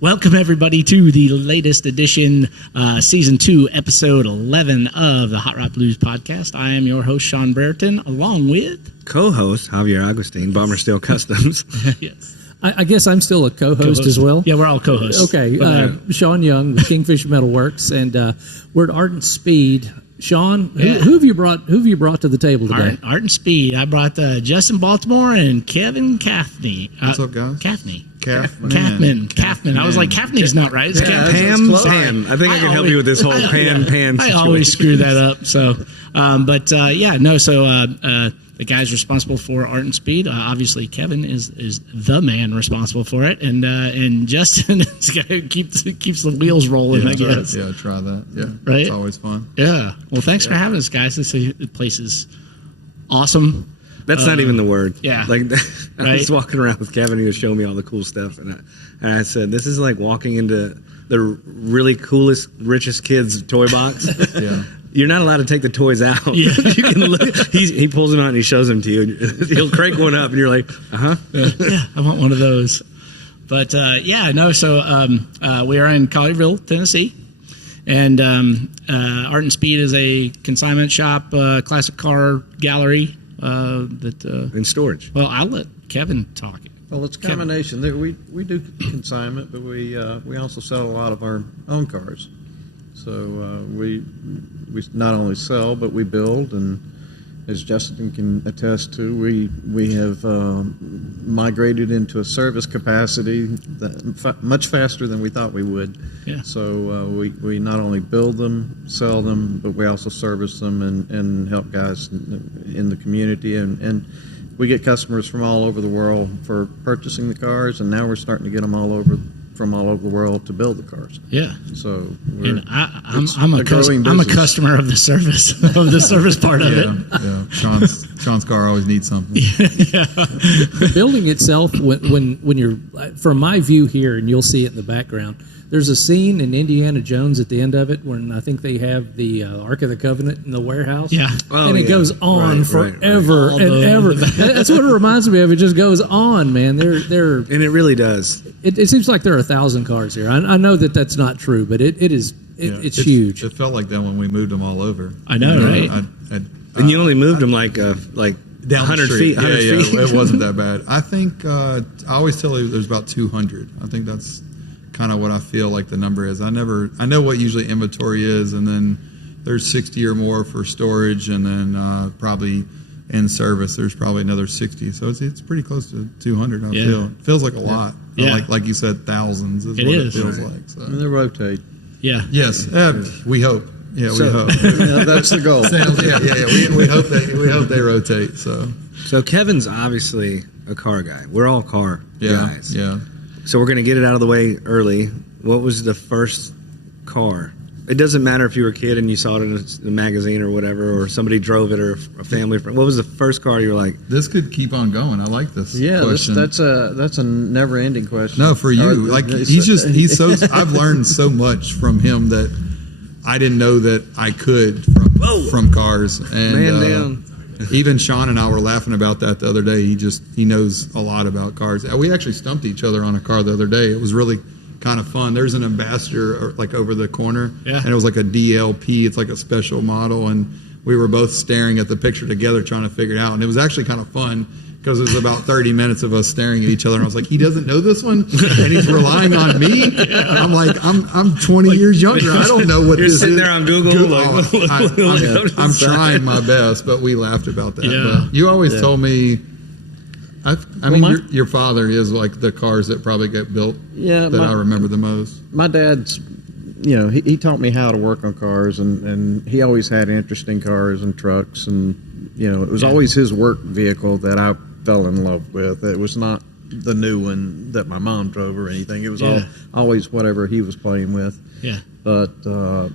Welcome, everybody, to the latest edition, Season 2, Episode 11 of the Hot Rod Blues podcast. I am your host, Sean Brereton, along with... co-host, Javier Agustin, Bomber Steel Customs. Yes. I guess I'm still a co-host as well. Yeah, we're all co-hosts. Okay, Sean Young with Kingfish Metalworks, and we're at Art and Speed. Sean, who have you brought to the table today? Art and Speed. I brought Justin Baltimore and Kevin Caffney. What's up, guys? Caffney. Kaufman. I was like, Caffney's not right. It's Pam. I think I can help you with this whole pan I situation. always screw that up. So, the guy's responsible for Art and Speed. Obviously, Kevin is the man responsible for it, and Justin is the guy who keeps the wheels rolling. I guess. Yeah, try that. Yeah, right. It's always fun. Yeah. Well, thanks for having us, guys. This place is awesome. That's not even the word. Yeah. Like, I Right? was walking around with Kevin. He was showing me all the cool stuff, and I said, "This is like walking into the really coolest, richest kid's toy box." Yeah. You're not allowed to take the toys out. Yeah. You can look, he pulls them out and he shows them to you. And he'll crank one up, and you're like, Yeah, I want one of those. But so we are in Colleyville, Tennessee, and Art and Speed is a consignment shop, classic car gallery in storage. Well, I'll let Kevin talk. Well, it's a combination. We do consignment, but we also sell a lot of our own cars. So we not only sell, but we build, and as Justin can attest to, we have migrated into a service capacity much faster than we thought we would. Yeah. So we not only build them, sell them, but we also service them and help guys in the community, and we get customers from all over the world for purchasing the cars, and now we're starting to get them from all over the world to build the cars. Yeah. So And I'm a customer of the service part of it. Yeah. Sean's car always needs something. The building itself, when you're from my view here, and you'll see it in the background. There's a scene in Indiana Jones at the end of it when I think they have the Ark of the Covenant in the warehouse. Yeah. And it goes on forever and ever. That's what it reminds me of. It just goes on, man. They're And it really does. It seems like there are 1,000 cars here. I know that's not true, but it's huge. It felt like that when we moved them all over. I know, right? And you only moved them like down 100 the feet. street. 100 feet. It wasn't that bad. I think I always tell you there's about 200. I think that's kind of what I feel like the number is. I know what usually inventory is, and then there's 60 or more for storage, and then probably in service there's probably another 60. So it's pretty close to 200. I feel it feels like a lot. Yeah. Like you said, thousands is It what is. it feels like. So. and they rotate. Yeah. Yes, we hope. Yeah, we hope. That's the goal. We hope they rotate. So Kevin's obviously a car guy. We're all car guys. Yeah. So we're going to get it out of the way early. What was the first car? It doesn't matter if you were a kid and you saw it in a magazine or whatever, or somebody drove it, or a family friend. What was the first car you were like? This could keep on going. I like this. Yeah, question. that's a never-ending question. No, for you. He's so. I've learned so much from him that I didn't know that I could from cars. And even Sean and I were laughing about that the other day. He knows a lot about cars. We actually stumped each other on a car the other day. It was really kind of fun. There's an Ambassador like over the corner, and it was like a DLP. It's like a special model, and we were both staring at the picture together trying to figure it out. And it was actually kind of fun because it was about 30 minutes of us staring at each other. And I was like, he doesn't know this one, and he's relying on me. I'm like, I'm 20 years younger. I don't know what You're this is. sitting there on Google. I'm trying my best, but we laughed about that. Yeah. But you always told me. Your father is like the cars that probably get built that I remember the most. My dad's, he taught me how to work on cars, and he always had interesting cars and trucks, and it was always his work vehicle that I fell in love with. It was not the new one that my mom drove or anything. It was always whatever he was playing with. Yeah. But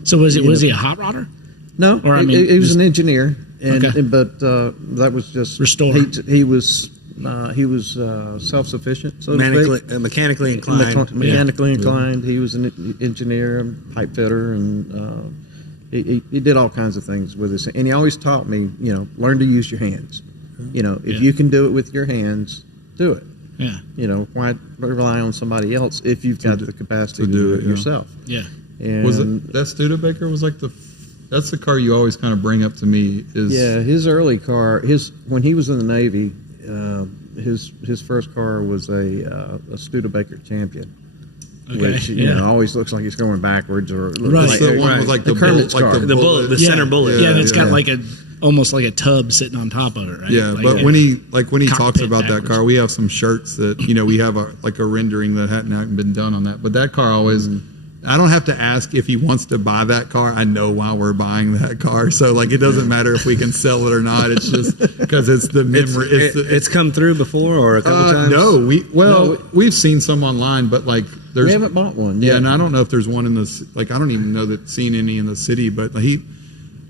So was he a hot rodder? No, or he was an engineer, but that was just Restorer. He was self-sufficient, so mechanically inclined. Mechanically inclined. He was an engineer, pipe fitter, and he did all kinds of things with us. And he always taught me, learn to use your hands. If you can do it with your hands, do it. Yeah. You know, why rely on somebody else if you've got the capacity to do it yeah. yourself? Yeah. And Was it that Studebaker was like that's the car you always kind of bring up to me is yeah, his early car, when he was in the Navy, his first car was a Studebaker Champion. Okay. Which you know always looks like he's going backwards, or it looks Right. like, That's the one with like the Kermit's bullet, like car. The bullet, the Yeah. center bullet. Yeah, and it's got yeah. like almost like a tub sitting on top of it, right? Yeah, Like but a- when he talks cockpit about that backwards. car, we have some shirts that we have a rendering that hadn't been done on that. But that car always, I don't have to ask if he wants to buy that car. I know why we're buying that car, so like it doesn't matter if we can sell it or not. It's just because it's the memory. It's come through before or a couple times. No, we've seen some online, but like there's We haven't bought one. yeah, yet. and I don't know if there's one in this. Like I don't even know that seen any in the city, but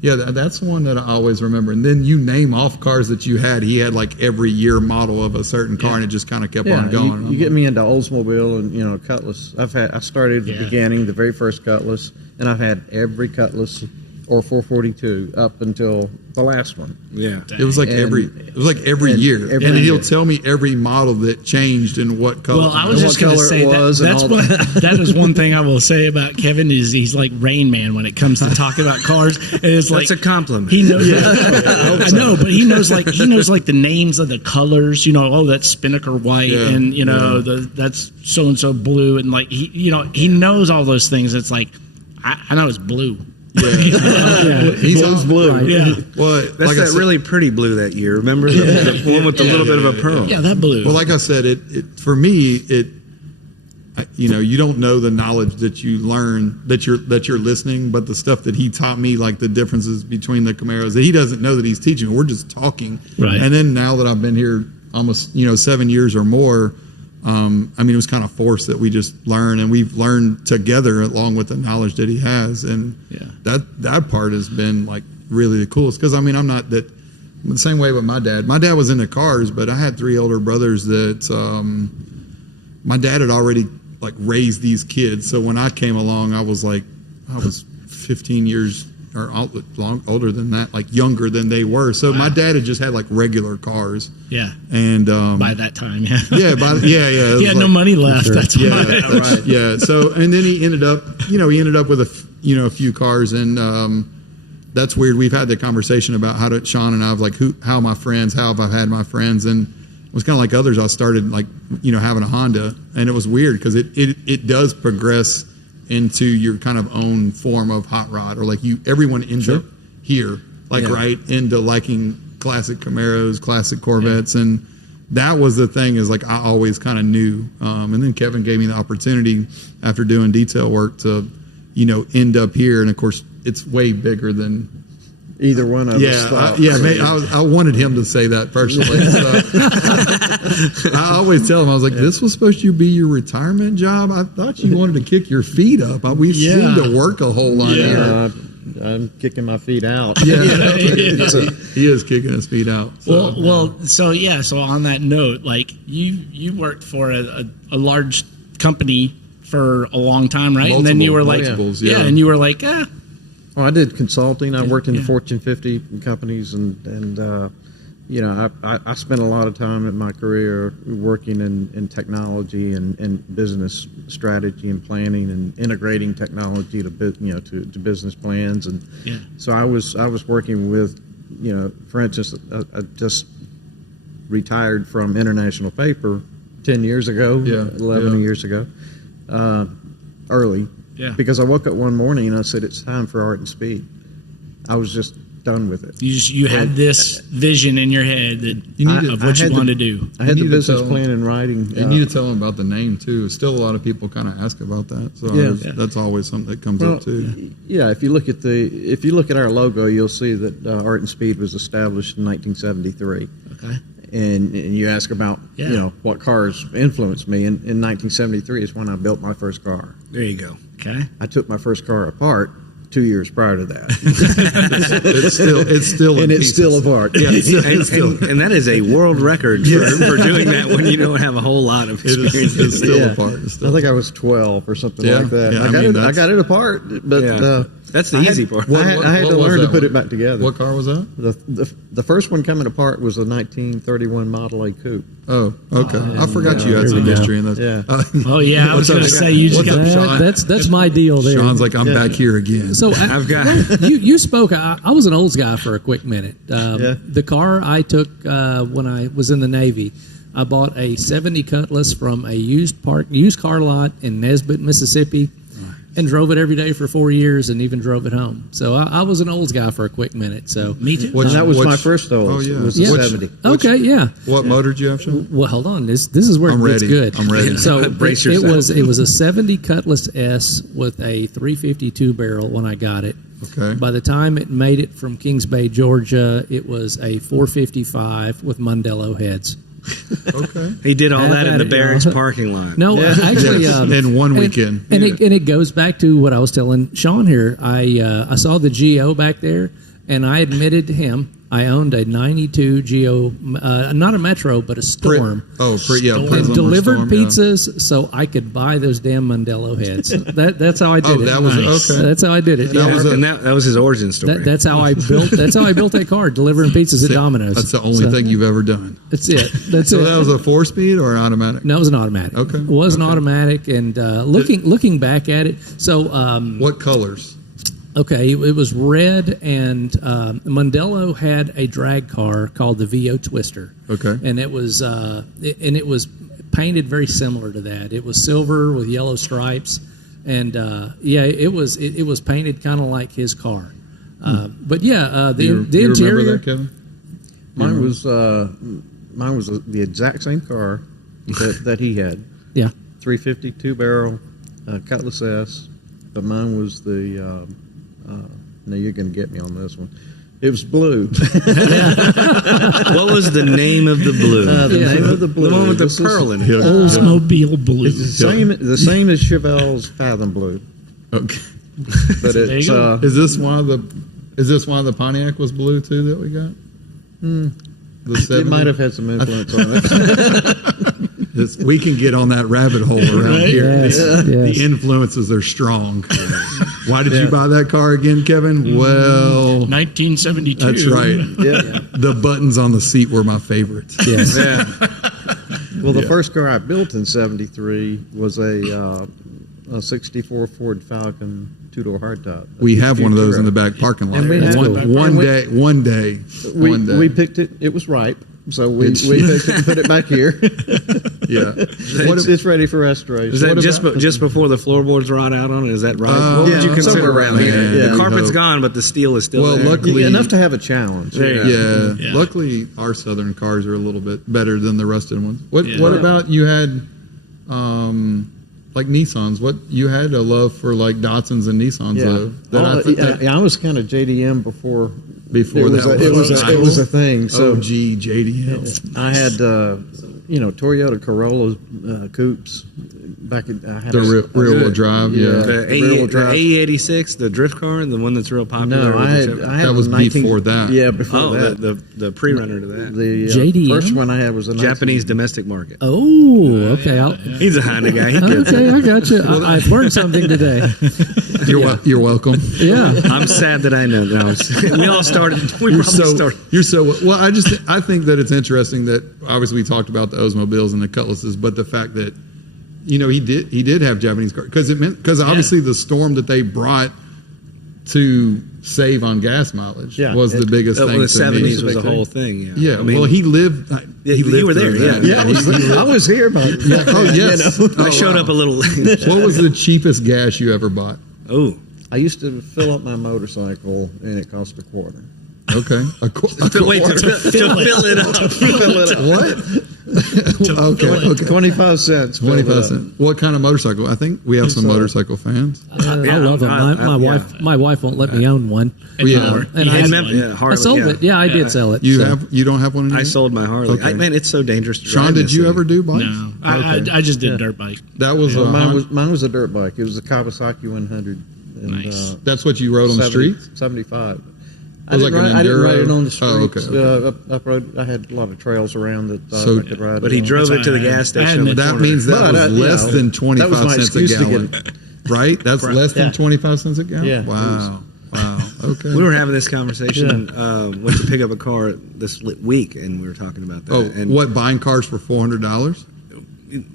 that's one that I always remember. And then you name off cars that you had. He had like every year model of a certain car, and it just kind of kept on going. You get me into Oldsmobile and Cutlass. I started at the Yeah. beginning, the very first Cutlass, and I've had every Cutlass or 442 up until the last one. Yeah. It was like And- every and year, every and he'll year. tell me every model that changed and what color. Well, I was And just what going to color say it was and that's all what that. that is one thing I will say about Kevin is he's like Rain Man when it comes to talking about cars. And it's like That's a compliment. he knows. I know, but he knows like the names of the colors. You know, oh, that's Spinnaker white, Yeah, and that's so and so blue, and like he knows all those things. It's like I know it's blue. he's blue. Right. Yeah. Well, That's like I that said, really pretty blue that year. Remember the one with the little bit of a pearl? Yeah, that blue. Well, like I said, it for me, you don't know the knowledge that you learn that you're listening, but the stuff that he taught me, like the differences between the Camaros, that he doesn't know that he's teaching. We're just talking. Right. And then now that I've been here almost 7 years or more, it was kind of forced that we just learn, and we've learned together along with the knowledge that he has, and Yeah. that part has been like really the coolest because I'm not that. The same way with my dad. My dad was into cars, but I had 3 older brothers that my dad had already like raised these kids. So when I came along, I was 15 years or older than that, like younger than they were. So my dad had just had like regular cars, Yeah. and By that time, yeah. yeah, it was He had no like- money left. That's yeah, why. right. Yeah. So, and then he ended up with a few cars, and that's weird. We've had the conversation about Sean and I have like how my friends, how have I had my friends, and it was kind of like others. I started like having a Honda, and it was weird because it does progress into your kind of own form of hot rod, or like everyone ends up here, like right into liking classic Camaros, classic Corvettes, and that was the thing is like I always kind of knew. And then Kevin gave me the opportunity after doing detail work to, end up here. And of course, it's way bigger than. Either one of us. Yeah, thought. I wanted him to say that personally. So. I always tell him, I was like, this was supposed to be your retirement job. I thought you wanted to kick your feet up. We seem to work a whole lot here. I'm kicking my feet out. Yeah, he is kicking his feet out. So. So on that note, like you worked for a large company for a long time, right? And then you were like, multiples, and you were like, Well, I did consulting. I worked in Yeah. the Fortune 50 companies, and I spent a lot of time in my career working in technology and business strategy and planning and integrating technology to business plans. And so I was working with, for instance, I just retired from International Paper 10 years ago, 11 years ago, early. Yeah. Because I woke up one morning and I said, it's time for Art and Speed. I was just done with it. you had this vision in your head of what you had wanted to do. I had You the need to business tell- plan and writing. You need to tell them about the name too. Still, a lot of people kind of ask about that. So that's always something that comes up too. Yeah, if you look at our logo, you'll see that Art and Speed was established in 1973. Okay. And you ask about what cars influenced me. In 1973 is when I built my first car. There you go. Okay. I took my first car apart 2 years prior to that, It's still and in it's still pieces. apart. Yeah, And that is a world record for doing that when you don't have a whole lot of experience. It's still Yeah. apart. It's I still think I was 12 or something Yeah, like that. yeah, I I mean, got it apart, but Yeah. That's the easy part. I had what to was learn to that put one? it back together. What car was that? The first one coming apart was a 1931 Model A coupe. Oh, okay. I forgot you had There some we go. history in this. Yeah. Oh yeah, I was What's going up, to say you just What's got up, Sean? That's my deal there. Sean's like, I'm back here again. So I've got- you spoke. I was an Olds guy for a quick minute. Yeah. The car I took when I was in the Navy, I bought a 70 Cutlass from a used car lot in Nesbitt, Mississippi, and drove it every day for 4 years, and even drove it home. So I was an Olds guy for a quick minute. So me too. Which- And that was my which- first Olds. Oh, yeah. Was the Which- 70. okay, yeah. What motor did you have, Sean? Well, hold on. This is where I'm it gets ready. good. I'm ready. So Brace it yourself. was a 70 Cutlass S with a 352 barrel when I got it. Okay. By the time it made it from Kings Bay, Georgia, it was a 455 with Mondello heads. Okay. He did all Have that in at the it, barracks y'all. parking lot. No, actually, Yes, in one weekend. and it goes back to what I was telling Sean here. I saw the Geo back there, and I admitted to him I owned a '92 Geo, not a Metro, but a Storm. Yeah. And Prism or delivered Storm, yeah. pizzas so I could buy those damn Mondello heads. That's how I did Oh, it. that was okay. That's how I did it. That Yeah. was a- And that was his origin story. That's how I built. That's how I built that car, delivering pizzas at Domino's. That's the only So, thing you've ever done. That's it. That's So it. that was a 4-speed or an automatic? No, it was an automatic. Okay. It was an automatic, and looking back at it, so What colors? okay, it was red, and Mondello had a drag car called the VO Twister. Okay. And it was painted very similar to that. It was silver with yellow stripes, and it was painted kind of like his car. But yeah, the You remember interior. that, Kevin? Mine was the exact same car that he had. Yeah. 352 barrel Cutlass S, but mine was the. Now you're going to get me on this one. It was blue. What was the name of the blue? The name of the blue. The one with the This is- pearl in it. Oldsmobile Blue. It's the same as Chevelle's Fathom Blue, Okay. but There you it's go. Is this one of the Pontiac was blue too that we got? The it 70? might have had some influence on it. We can get on that rabbit hole around Right? here. Yes, The yes. influences are strong. Why did you buy that car again, Kevin? Well, 1972. that's right. Yeah. The buttons on the seat were my favorites. Yes. Yeah. Well, the Yeah. first car I built in '73 was a '64 Ford Falcon two-door hardtop. We have one of those in the back parking lot. And we have one, it. one And we- day, one day, one day. We picked it. It was ripe, so we It's- picked it and put it back here. yeah. It's ready for restoration. Was that What just before the floorboards rot out on it? Is that right? What would you yeah, consider somewhere around here? there. Yeah. The carpet's Hope. gone, but the steel is still Well, there. luckily- enough to have a challenge. There you go. Yeah. Yeah. Luckily, our southern cars are a little bit better than the rusted ones. What Yeah. What about you had, like Nissans? What you had a love for like Datsuns and Nissans though. That I think that I was kind of JDM before. before it was that it was a thing. So OG JDM. I had Toyota Corolla coupes back in. I had The a- rear wheel drive. Yeah. The rear-wheel drive. AE86, the drift car, the one that's real popular. No, with I the had. Chevy- I had That was a 19 before that. Yeah, before Oh, that. the pre-runner to that. The JDM? first one I had was a Japanese domestic market. Oh, okay. He's a Honda guy. He gets it. Okay, I got you. I've learned something today. You're welcome. Yeah. I'm sad that I know. No, we all started. We You're probably so started. you're so well. I think that it's interesting that obviously we talked about the Oldsmobiles and the Cutlasses, but the fact that he did have Japanese cars because obviously the Storm that they brought to save on gas mileage was the biggest thing. Well, the to me. 70s was a whole thing. Yeah. Yeah, I mean, well, he lived. Yeah, you lived were there, through yeah. that. Yeah, I was here, but Oh yes. I showed up a little late. What was the cheapest gas you ever bought? Oh, I used to fill up my motorcycle, and it cost $0.25. Okay, wait to fill it up. Fill it up. what? okay. 25 cents. fill it 25 up. cents. What kind of motorcycle? I think we have some motorcycle fans. I love them. My wife won't let me own one. Yeah. And He I, had yeah, I Harley, sold yeah. it. Yeah, I did sell it. You So, you don't have one anymore? I sold my Harley. Okay. Man, it's so dangerous to drive. Sean, in did this you city. ever do bikes? No, Okay. I just did dirt bike. That was Well, a mine was a dirt bike. It was a Kawasaki 100. And, Nice. That's what you rode on the streets? 75. was like an I didn't ride it enduro? on the streets. Oh, okay, Up road, I had a lot of trails around that So- I could ride. But he on. drove it to the gas station. on the That corner. means that But, was less than that was 25 my cents a excuse to gallon. right? That's less than 25 cents a gallon. Yeah. Wow. Okay. We were having this conversation. Went to pick up a car this week, and we were talking about that. Oh, and what, buying cars for $400?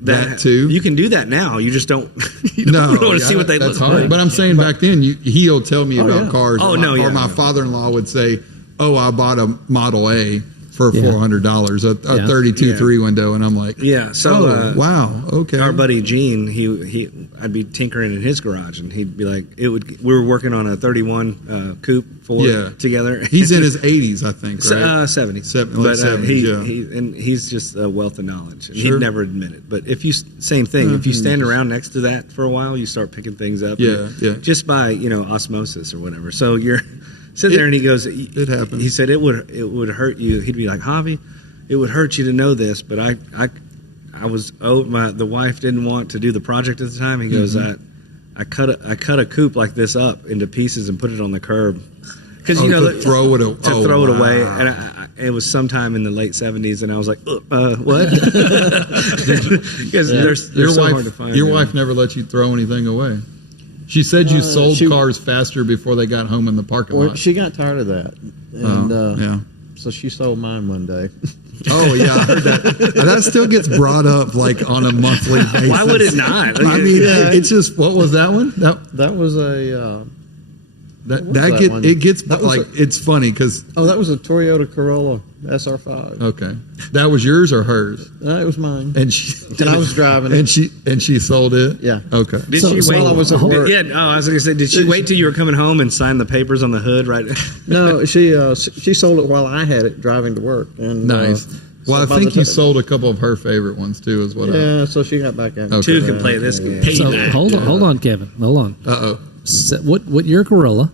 That too? You can do that now. You just don't. You don't want to see what they that's look hard. like. But I'm saying back then, he'll tell me about yeah. cars. Oh, or no, my, yeah, or my no. father-in-law would say, "Oh, I bought a Model A for $400, a Yeah. 32 3-window," and I'm like, Yeah. So "Oh, wow, okay." our buddy Gene, I'd be tinkering in his garage, and he'd be like, we were working on a 31 coupe Ford together. He's in his 80s, I think, right? 70. Late But 70s, he's just a wealth of knowledge. And Sure. He'd never admit it. But if you same thing, if you stand around next to that for a while, you start picking things up. Yeah, yeah. Just by osmosis or whatever. So you're sitting there, and he goes, it happens. He said it would hurt you. He'd be like, Javi, it would hurt you to know this, but I was the wife didn't want to do the project at the time. He goes, I cut a coupe like this up into pieces and put it on the curb. Because to throw it away, and it was sometime in the late 70s, and I was like, what? Because they're so hard to find. Your wife never let you throw anything away. She said you sold cars faster before they got home in the parking Well, lot. she got tired of that, and yeah. so she sold mine one day. Oh yeah, I heard that. That still gets brought up like on a monthly basis. Why would it not? I mean, it's just, what was that one? That was a. It's funny because That was a Toyota Corolla SR5. okay, that was yours or hers? It was mine. And she And I was driving it. and she sold it. Yeah. Okay. Did So- she so wait? I was at work. Yeah. Oh, I was going to say, did she wait till you were coming home and sign the papers on the hood? Right. No, she sold it while I had it driving to work. And Nice. Well, so I by think the you ti- sold a couple of her favorite ones too, is what. Yeah, so she got back at me. Okay. Two can play this game. So hold on, Kevin. Hold on. Uh oh. What year Corolla?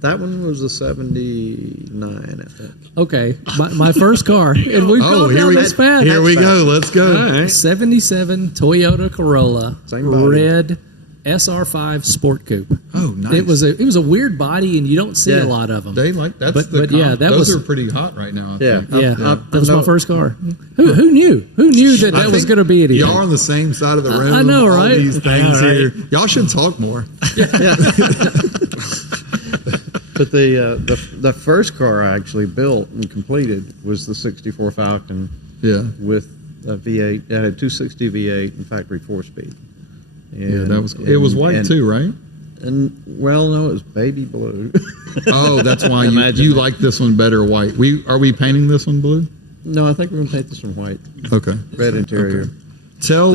That one was a 79, I think. Okay, my first car, and we've Oh, gone down this path. Here we go. Let's go. All right. 77 Toyota Corolla, Same body. red SR5 Sport Coupe. Oh, nice. It was a weird body, and you don't see a lot of them. They like that's But- the but yeah, comp. that those was- are pretty hot right now. I Yeah. think. Yeah, I that was my know- first car. Who knew? Who knew that I was think going to be anything? Y'all are on the same side of the room. I know, all right? These things I know, here. Y'all should talk more. But the first car I actually built and completed was the 64 Falcon Yeah. with a V8. It had 260 V8 and factory 4-speed. Yeah, that was. It was white too, right? And well, no, it was baby blue. Oh, that's why Imagine you that. like this one better white. Are we painting this one blue? No, I think we're gonna paint this one white, Okay. red interior. Okay. Tell.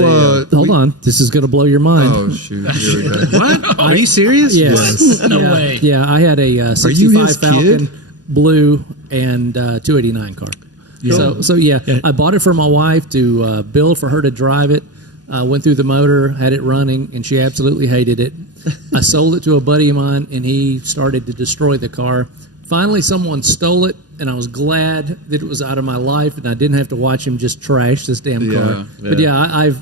Hold on, this is going to blow your mind. Oh shoot! Here we go. What? Are you serious? Yes. No yeah, way. Yeah, I had a you 65 his Falcon kid? blue and 289 car. So yeah, I bought it for my wife to build for her to drive it. Went through the motor, had it running, and she absolutely hated it. I sold it to a buddy of mine, and he started to destroy the car. Finally, someone stole it, and I was glad that it was out of my life, and I didn't have to watch him just trash this damn car.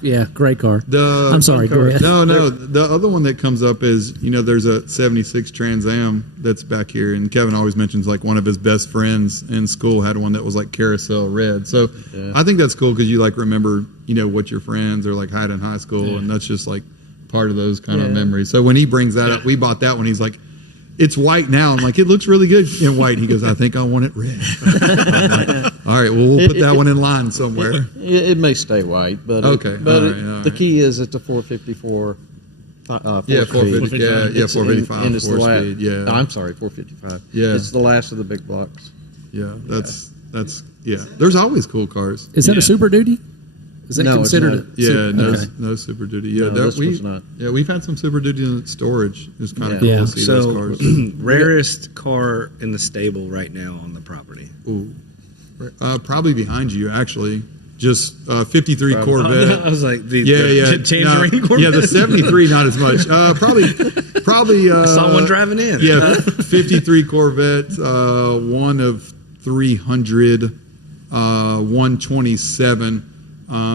Yeah. But great car. I'm sorry, go ahead. No. The other one that comes up is, there's a 76 Trans Am that's back here, and Kevin always mentions like one of his best friends in school had one that was like carousel red. So I think that's cool because you like remember, what your friends are like had in high school, and that's just like part of those kind of memories. So when he brings that up, we bought that one. He's like, it's white now. I'm like, it looks really good in white. He goes, I think I want it red. I'm like, all right, well, we'll put that one in line somewhere. It may stay white, but Okay, but all right. the key is it's a 454. Yeah, 4-speed. 450. Yeah, 485. And it's the last. 4-speed. Yeah, No, I'm sorry, 455. Yeah. It's the last of the big blocks. yeah. That's yeah. There's always cool cars. Is that a Super Duty? Is that No, it's considered? not. Yeah, Okay. no Super Duty. Yeah, No, this one's not. Yeah, we've had some Super Duty in storage. It's kind of Yeah. cool to see those So, cars. rarest car in the stable right now on the property. Ooh. Probably behind you, actually. Just 53 Corvette. I was like, Yeah. Tangerine No, Corvette? yeah, the 73, not as much. Probably. I saw one driving in. Yeah, 53 Corvette, one of 300, 127.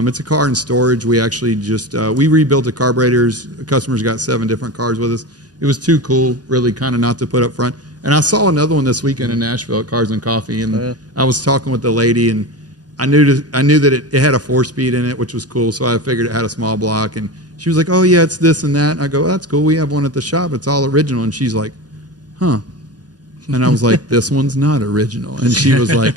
It's a car in storage. We actually just we rebuilt the carburetors. Customers got 7 different cars with us. It was too cool, really, kind of not to put up front. And I saw another one this weekend in Nashville at Cars and Coffee, and I was talking with the lady, and I knew that it had a 4-speed in it, which was cool. So I figured it had a small block. And she was like, "Oh yeah, it's this and that." And I go, "That's cool. We have one at the shop. It's all original." And she's like, "Huh?" And I was like, "This one's not original." And she was like,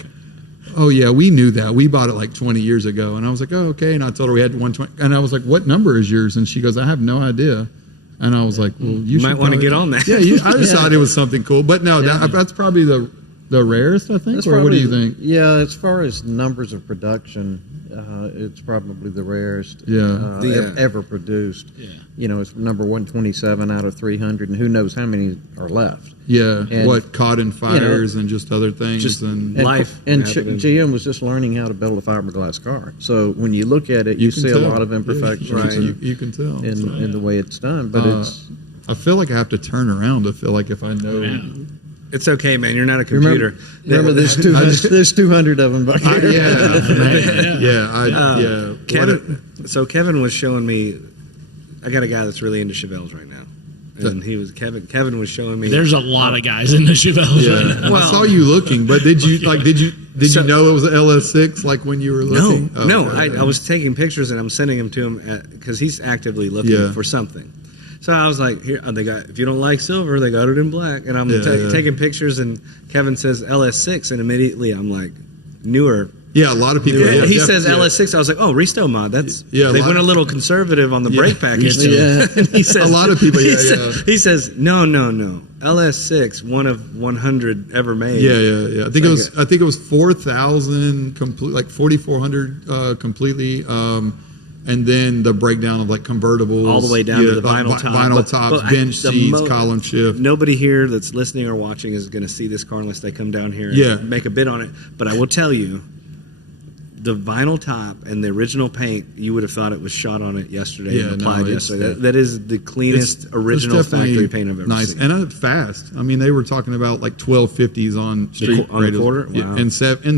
"Oh yeah, we knew that. We bought it like 20 years ago." And I was like, "Oh okay." And I told her we had 120. And I was like, "What number is yours?" And she goes, "I have no idea." And I was like, "Well, you might should want to probably- get on that. Yeah, I just thought it was something cool. But no, that's probably the rarest, I think. That's Or what do you probably- think? Yeah, as far as numbers of production, it's probably the rarest Yeah. ever produced. Yeah. You know, it's number 127 out of 300, and who knows how many are left. Yeah, And, what caught in fires and just other things. Just and life And happening. GM was just learning how to build a fiberglass car. So when you look at it, you can see a tell. lot of imperfections Yeah, Right. you can tell. in the way it's done. But it's I feel like I have to turn around to feel like if I know. It's okay, man. You're not a computer. remember there's 200 of them back here. Kevin was showing me. I got a guy that's really into Chevelles right now, and he was Kevin was showing me. There's a lot of guys in the Chevelles right now. I saw you looking, but did you you know it was an LS6 like when you were looking? No. Okay. I was taking pictures and I'm sending them to him because he's actively looking Yeah. for something. So I was like, here they got. If you don't like silver, they got it in black. And I'm Yeah. taking pictures, and Kevin says LS6, and immediately I'm like, newer. Yeah, a lot of people. Yeah, he yeah, says yeah. LS6. I was like, oh, Resto mod. That's Yeah, a They lot- went a little conservative on the brake package. Yeah. And he says A lot of people, He, yeah, says, yeah. he says no. LS6, one of 100 ever made. Yeah. I think it was 4,000 complete, like 4,400 completely, and then the breakdown of like convertibles, All the way down to the like vinyl top. vinyl But tops, I- bench the seats, mo- column shift. Nobody here that's listening or watching is going to see this car unless they come down here and Yeah. make a bid on it. But I will tell you, the vinyl top and the original paint, you would have thought it was shot on it yesterday Yeah, and no, applied it's- yesterday. That is the cleanest original It's definitely factory paint I've ever nice. seen. And fast. I mean, they were talking about like 1250s on street On the radios. quarter? Yeah, Wow. and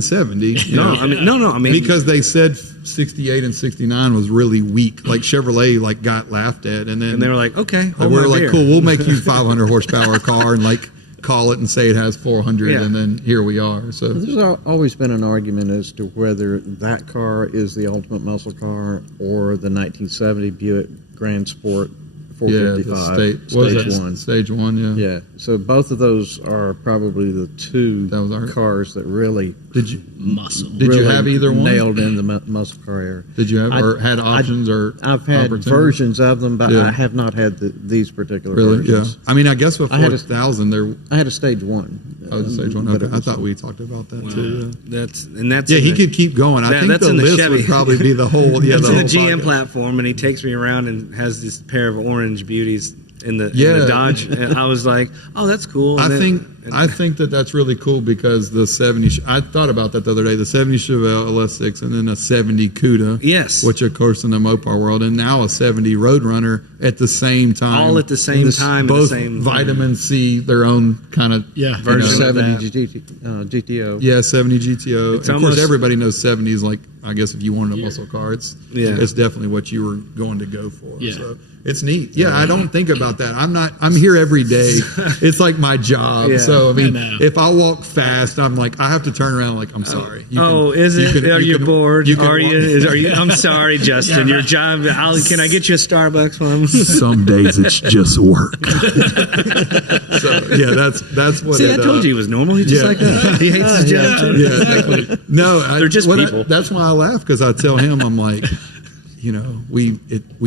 70. you no, know. I mean Because they said 68 and 69 was really weak. Like Chevrolet like got laughed at, and then and they were like, okay, and hold we were my like, beer. cool, we'll make you 500 horsepower car and like call it and say it has 400, Yeah. and then here we are. So There's always been an argument as to whether that car is the ultimate muscle car or the 1970 Buick Grand Sport yeah, 455 the what was Stage that? 1. Stage 1, yeah. Yeah, so both of those are probably the two That was our- cars that really Did you Muscle. Did you really have either one? nailed in the muscle car area. Did you have I- or had options or I've had opportunities? versions of them, but Yeah. I have not had these particular Really? Yeah. versions. I mean, I guess with I had a- 4,000 there. I had a Stage 1. Oh, the Stage 1. but Okay. it I was- thought we talked about that too. Yeah. That's Yeah, in he the- could keep going. I Yeah, think that's the in the list Chevy. would probably be the whole. Yeah, It's the in the whole GM podcast. platform, and he takes me around and has this pair of orange beauties in the Yeah. Dodge. And I was like, oh, that's cool. And I think that's really cool because the 70. I thought about that the other day. The 70 Chevelle LS6 and then a 70 Cuda. Yes. Which of course in the Mopar world, and now a 70 Roadrunner at the same time. all at the same time, in Both the same vitamin C, their own kind of Yeah. version of 70 that. GTO. Yeah, 70 GTO. It's Of almost- course, everybody knows 70s. Like, I guess if you wanted a muscle car, it's Yeah. it's definitely what you were going to go for. Yeah. So it's neat. Yeah, I don't think about that. I'm here every day. It's like my job. Yeah. So I mean, I know. if I walk fast, I'm like, I have to turn around. Like, I'm sorry. You Oh, can- is you it? can- Are you can- bored? can Are walk- you? Are you? I'm sorry, Justin. Your job. Can I get you a Starbucks one? Some days it's just work. So yeah, that's what. See, I it, told you he was normal. He's just yeah. like that. He hates his job. too. Yeah, exactly. No, They're just people. that's why I laugh because I tell him I'm like, you know, we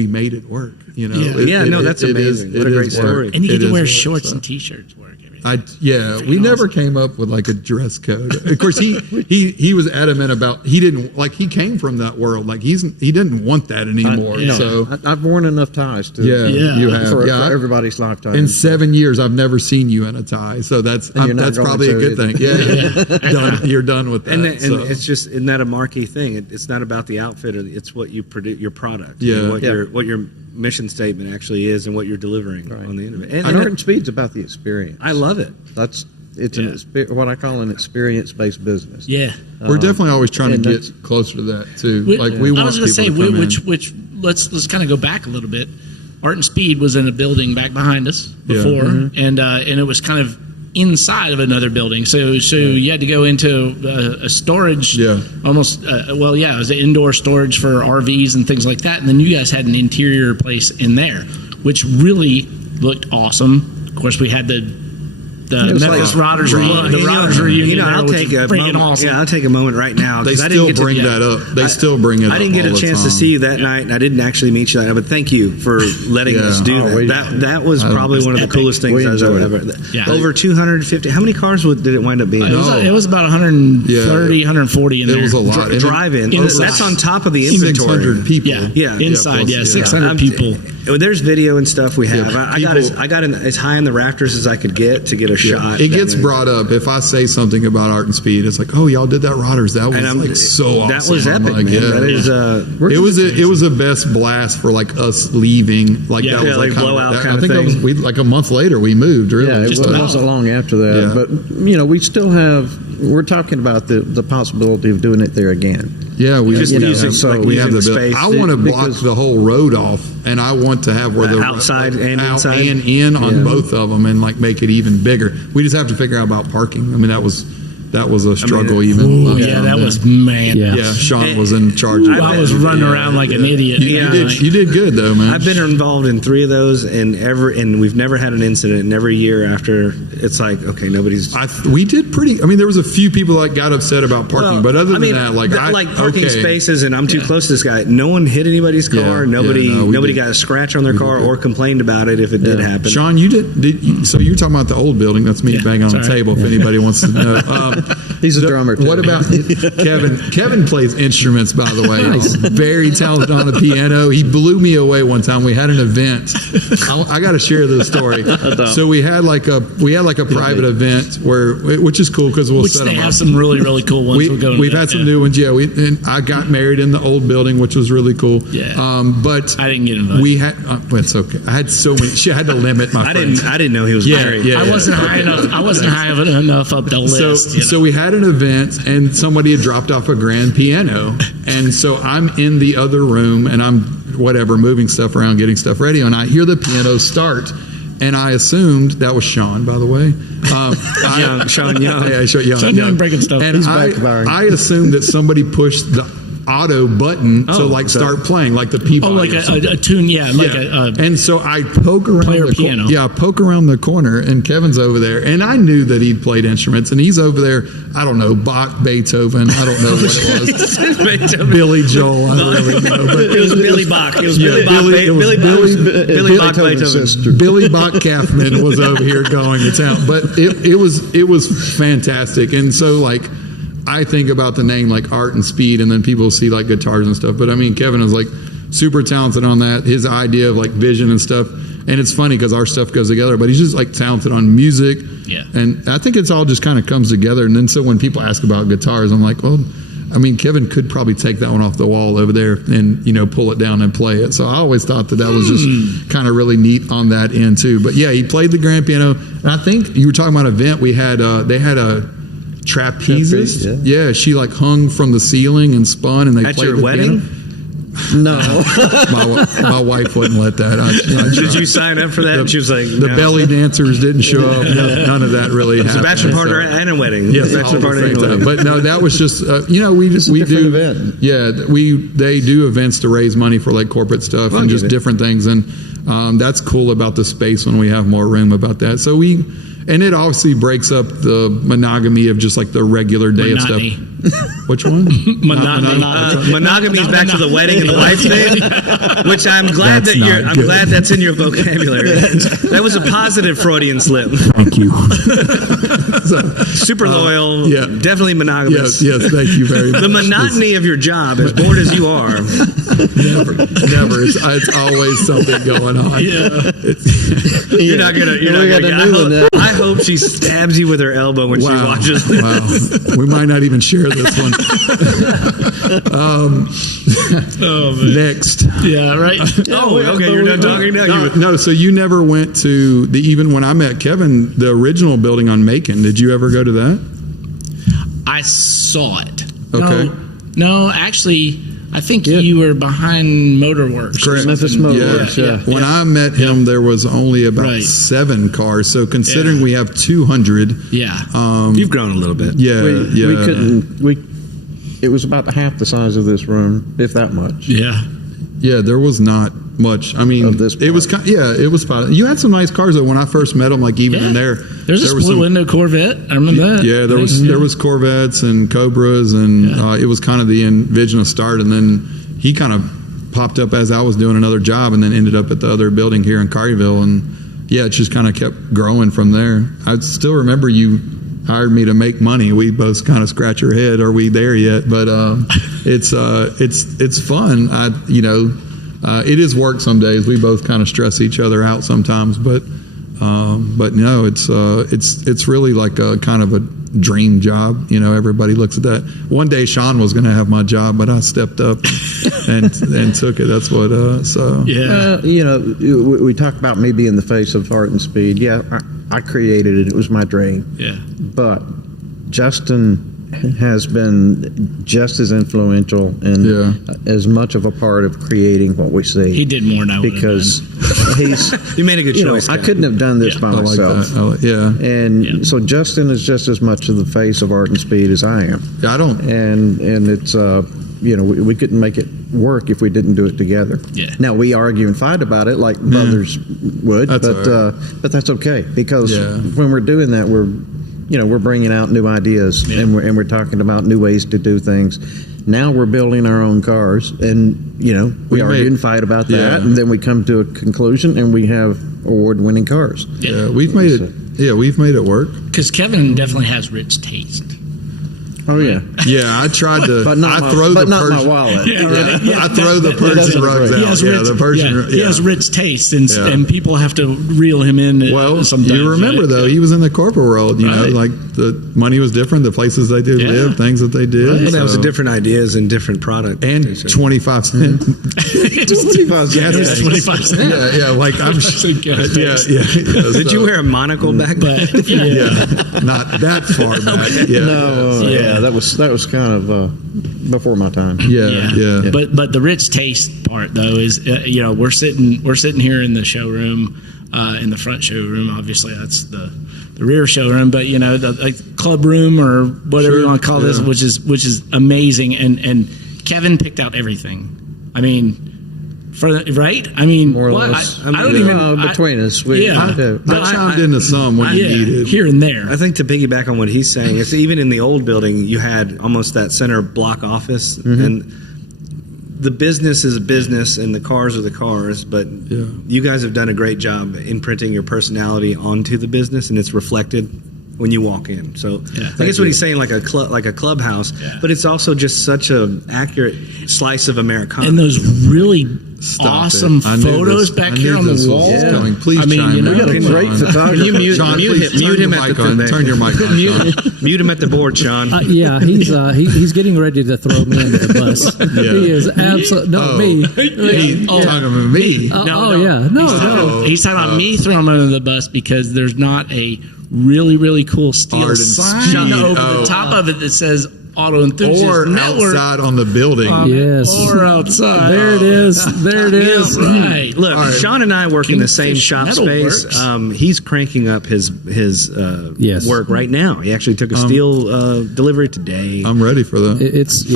made it work. You know, Yeah. Yeah, no, that's amazing. What a great story. And you It get to is wear work, shorts so. and t-shirts work. Everything. We never came up with like a dress code. Of course, he was adamant about he didn't like he came from that world. Like he didn't want that anymore. Yeah. So I've worn enough ties to yeah, Yeah. you have. for yeah, everybody's lifetime. in 7 years, I've never seen you in a tie. So that's you're not that's going probably a to good thing. Yeah, Done, you're done with that. And so. it's just isn't that a marquee thing? It's not about the outfit; it's what you produce, your product, Yeah. and Yeah. what your mission statement actually is, and what you're delivering on the end of it. And Art and Speed's about the experience. I love it. What I call an experience-based business. Yeah. We're definitely always trying to and get that's- closer to that too. We- Like we I want was people going to say, to come in. which let's kind of go back a little bit. Art and Speed was in a building back behind us Yeah. before, Mm-hmm. and it was kind of inside of another building. So you had to go into a storage, almost, it was an indoor storage for RVs and things like that. And then you guys had an interior place in there, which really looked awesome. Of course, we had the Memphis Rotters reunion. I'll take a moment. Awesome. Yeah, I'll take a moment right now. They still bring that up. They still bring it up. I didn't get a chance to see you that night, and I didn't actually meet you that night. But thank you for letting us do that. That was probably one of the coolest things I've ever. Yeah. Over 250. How many cars did it wind up being? It was about 130, 140 in there. It was a lot. Drive-in. That's on top of the 600 inventory. people. Inside, 600 people. There's video and stuff we have. I got as high in the rafters as I could get to get a shot. It gets brought up. If I say something about Art and Speed, it's like, oh, y'all did that Rotters. That was so awesome. That was epic. Like, That is. It was the best blast for like us leaving. Like that was like blowout kind of thing. I think we like a month later we moved. Really, Yeah, it wasn't long after that. Yeah. But we still have. We're talking about the possibility of doing it there again. Yeah, we Just using, we have the space. I want to block the whole road off, and I want to have where the outside and out inside and in on both of them, and like make it even bigger. We just have to figure out about parking. I mean, that was a struggle. That was man. Yeah, Sean was in charge. I was running around like an idiot. You did good though, man. I've been involved in 3 of those, and we've never had an incident. And every year after, it's like, okay, nobody's. We did pretty. I mean, there was a few people that got upset about parking, but other than that, like parking spaces, and I'm too close to this guy. No one hit anybody's car. Nobody got a scratch on their car or complained about it if it did happen. Sean, you did. So you're talking about the old building? That's me banging on the table. If anybody wants to know. He's a drummer too. What about Kevin? Kevin plays instruments, by the way. Very talented on the piano. He blew me away one time. We had an event. I got to share this story. So we had like a private event which is cool because we'll set they them have up. some really cool ones. We've had some new ones. Yeah, and I got married in the old building, which was really cool. Yeah. But I didn't get invited. We had. It's okay. I had so many. She had to limit my. I didn't know he was married. Yeah, I wasn't high enough. I wasn't high enough up the list. So we had an event, and somebody had dropped off a grand piano, and so I'm in the other room, and I'm moving stuff around, getting stuff ready, and I hear the piano start. And I assumed that was Sean, by the way. Sean Young. Yeah, Sean Young breaking stuff. And I assumed that somebody pushed the auto button to start playing, like the people. Oh, like a tune, and so I poke around the piano. poke around the corner, and Kevin's over there, and I knew that he'd played instruments, and he's over there. I don't know, Bach, Beethoven. I don't know what it was. Billy Joel. I don't really know, but it was Billy Bach. It was Billy Bach. Billy Bach Beethoven. Billy Bach Kaufman was over here going to town, but it was fantastic, and so like. I think about the name like Art and Speed, and then people see like guitars and stuff. But I mean, Kevin is like super talented on that. His idea of like vision and stuff. And it's funny because our stuff goes together, but he's just like talented on music. Yeah. And I think it's all just kind of comes together. And then so when people ask about guitars, I'm like, well, I mean, Kevin could probably take that one off the wall over there and, pull it down and play it. So I always thought that was just kind of really neat on that end too. But yeah, he played the grand piano. And I think you were talking about an event we had, they had a trapezist. Yeah, she like hung from the ceiling and spun, and they at played your the wedding. Piano. No, my wife wouldn't let that. Did you sign up for that? She was like, the belly dancers didn't show up. None of that really happened. It's a bachelor party and a wedding. Yes, bachelor party and a wedding. But no, that was just we do event. Yeah, they do events to raise money for like corporate stuff and just different things, and that's cool about the space when we have more room about that. So and it obviously breaks up the monogamy of just like the regular day of stuff. Which one? Monogamy is back to the wedding and the wife's name, which I'm glad glad that's in your vocabulary. That was a positive Freudian slip. Thank you. Super loyal. Definitely monogamous. Yes, thank you very much. The monotony of your job, as bored as you are. Never. It's always something going on. You're not gonna. I hope she stabs you with her elbow when she watches this. Wow. We might not even share this one. Next. Yeah, right. Okay, you're done talking now. No, so you never went to even when I met Kevin, the original building on Macon. Did you ever go to that? I saw it. Okay. No, actually, I think you were behind Motorworks. Correct. Memphis Motorworks, yeah. When I met him, there was only about Right. 7 cars. So considering Yeah. we have 200, Yeah. You've grown a little bit. yeah, yeah. We couldn't. It was about half the size of this room, if that much. Yeah. Yeah, there was not much. I mean, Of this it was part. it was fine. You had some nice cars though when I first met them. Like even Yeah. in there, There's a there was split some- window Corvette. I remember that. Yeah, there was Corvettes and Cobras, and it was kind of the Envision start. And then he kind of popped up as I was doing another job, and then ended up at the other building here in Collierville. And yeah, it just kind of kept growing from there. I still remember you hired me to make money. We both kind of scratch our head, are we there yet? But it's fun. It is work some days. We both kind of stress each other out sometimes, but no, it's really like a kind of a dream job. You know, everybody looks at that. One day Sean was going to have my job, but I stepped up and took it. That's what. So Yeah. We talk about me being the face of Art and Speed. Yeah, I created it. It was my dream. Yeah. But Justin has been just as influential and as much of a part of creating what we see. He did more than I would have because he's. You made a good choice. I Kevin. couldn't have done this Yeah. by I like myself. that. Yeah. And so Justin is just as much of the face of Art and Speed as I am. I don't. And it's we couldn't make it work if we didn't do it together. Yeah. Now we argue and fight about it like brothers would, That's all right. but that's okay because Yeah. when we're doing that, we're bringing out new ideas and we're talking about new ways to do things. Now we're building our own cars, and we argue and fight about that, Yeah. and then we come to a conclusion, and we have award-winning cars. Yeah, we've made it. Yeah, we've made it work. Because Kevin definitely has rich taste. Oh yeah, Yeah, I tried to. but not I my, throw but the not my Persian. wallet. I throw the Persian rugs He out. has Yeah, rich, the Persian. he has rich taste, and Yeah. and people have to reel him in. Well, sometimes, you remember right? though, he was in the corporate world. You know, Right. like the money was different, the places they did Yeah. live, things that they did. Right. Well, that was so- different ideas and different product. and 25 cent. 25 Yeah, cents. it's 25%. Yeah, like I'm. Yeah. Did you wear a monocle back then? But yeah, Yeah, not that far back. Yeah. No, Yeah. that was kind of before my time. Yeah. But the rich taste part though is we're sitting here in the showroom, in the front showroom. Obviously that's the rear showroom, but the like club room or whatever you Sure, want to call this, yeah. which is amazing. And Kevin picked out everything. I mean. Right? I mean, More or what? less. I don't even between us. We, Yeah. I chimed into some when you needed. here and there. I think to piggyback on what he's saying, it's even in the old building, you had almost that center block office, and the business is a business, and the cars are the cars. But you guys have done a great job imprinting your personality onto the business, and it's reflected when you walk in. So I guess what he's saying, like a clubhouse, but it's also just such a accurate slice of Americana. And those really Stop awesome it. I knew photos this- back I here knew on the this was wall. coming. Please I mean, chime you know, in. We got a Come great on. photographer. Can you mute, Sean, mute please him, mute turn him your at mic the on. Turn your mic on, Sean. mute him at the board, Sean. Yeah, he's getting ready to throw me under the bus. He is absolutely Oh. He talking about me. No. He's talking about me throwing him under the bus because there's not a really cool steel Art and sign Speed. over Oh. the top of it that says Auto Enthusiast Or Network. outside on the building. Yes. Or outside. There it is. There it is. Yeah, right. Look, All right. Sean and I work in the same Kingfish shop Metal space. Works. He's cranking up his Yes. work right now. He actually took a steel delivery today. I'm ready for that.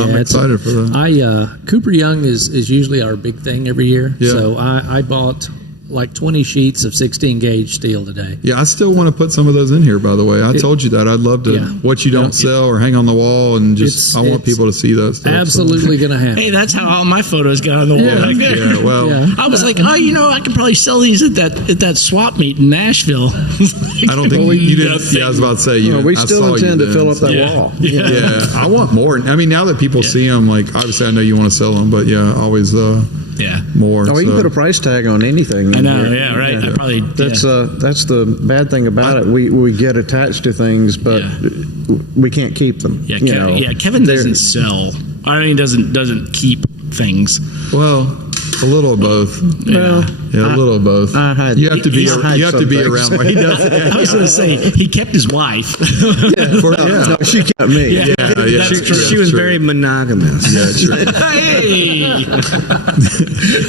I'm excited for that. Cooper Young is usually our big thing every year. Yeah. So I bought like 20 sheets of 16 gauge steel today. Yeah, I still want to put some of those in here, by the way. I told you that. I'd love to, Yeah. what you don't sell or hang on the wall, and just, I want It's people to see those stuff. Absolutely going to happen. Hey, that's how all my photos got on the wall. Yeah. Back there. Yeah, well, Yeah. I was like, I can probably sell these at that swap meet in Nashville. I don't think you didn't. Yeah, I was about to say, you. we I still saw you intend to then, fill up so- that Yeah. wall. Yeah, I want more. I mean, now that people see them, like, obviously I know you want to sell them, but yeah, always Yeah. more. Oh, you can so. put a price tag on anything. I in know, here. yeah, right. I probably That's the bad thing about it. We get attached to things, but we can't keep them. Yeah, you know. Kevin doesn't sell. I mean, doesn't keep things. Well, A little of both. Well, Yeah, a little of both. I had- you have to be. I had You have to be some around. Where he does. I was going to say he kept his wife. No, she kept me. Yeah, yeah. She was very monogamous. Yeah, true. Hey,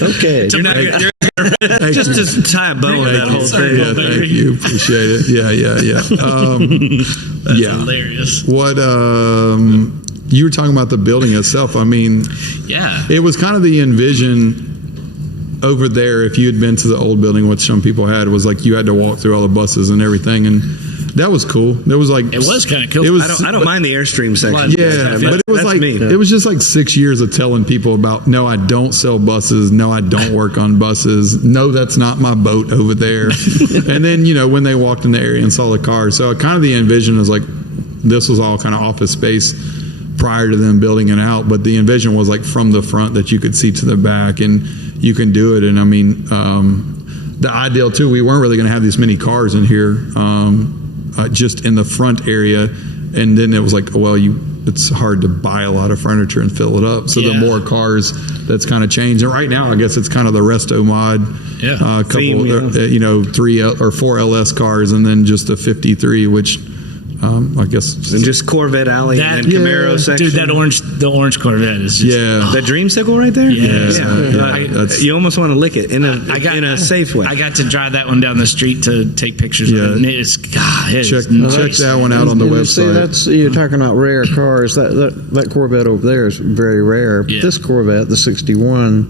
Okay. You're not, just to tie a bow on that whole thing. Yeah, thank you. Appreciate it. Yeah. Yeah. hilarious. What you were talking about the building itself. I mean, Yeah. it was kind of the envision over there. If you had been to the old building, which some people had, was like you had to walk through all the buses and everything, and that was cool. There was like It was kind of cool. It was. I don't mind the Airstream section. Yeah, but it was That's like me. it was just like 6 years of telling people about no, I don't sell buses, no, I don't work on buses, no, that's not my boat over there. And then when they walked in the area and saw the cars, so kind of the envision was like this was all kind of office space prior to them building it out, but the envision was like from the front that you could see to the back, and you can do it. And I mean, the ideal too, we weren't really going to have these many cars in here. Just in the front area, and then it was like, well, it's hard to buy a lot of furniture and fill it up. So the Yeah. more cars, that's kind of changed. And right now, I guess it's kind of the Resto Mod, Yeah. couple, Theme, yeah. 3 or 4 LS cars, and then just a 53, which I guess And just Corvette Alley and then Camaro section. Dude, the orange Corvette is just, yeah. That Dreamsicle right there? Yeah. That's- You almost want to lick it in a safe way. I got to drive that one down the street to take pictures Yeah. of it, and it's check nice. that one out on the You see, website. that's you're talking about rare cars. That Corvette over there is very rare. But Yeah. this Corvette, the '61,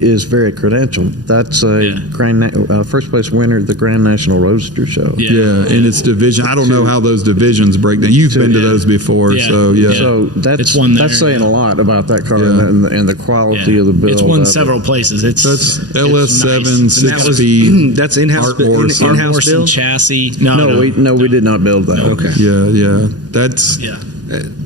is very credentialed. That's a first place winner at the Grand National Roadster Show. Yeah. Yeah, in its division. I don't know how those divisions break down. You've been to those before, Yeah. so yeah. So It's one there, that's saying yeah. a lot about that car Yeah. and the quality of the build. It's won of it. several places. It's That's it's LS7 nice. And that was 6-speed. That's in-house Art Morrison. Art in-house Morrison build? chassis. No, we did not build that. Okay. Yeah. That's Yeah.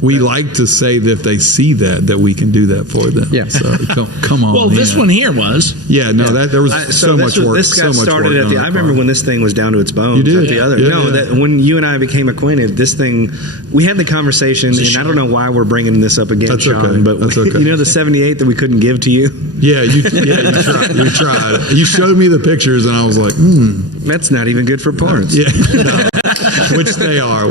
we like to say that if they see that we can do that for them. Yeah. So come on. Well, this yeah. one here was. Yeah. No, that there was so this much work. This got so much started work at the. on I that remember car. when this thing was down to its bones. You did. At the other. Yeah, no, yeah. that when you and I became acquainted, this thing. We had the conversation, and I don't know why we're bringing this up again, That's Sean. okay. But That's okay. you know the '78 that we couldn't give to you. Yeah, you tried. You tried. You showed me the pictures, and I was like, That's not even good for parts. yeah, no. which they are.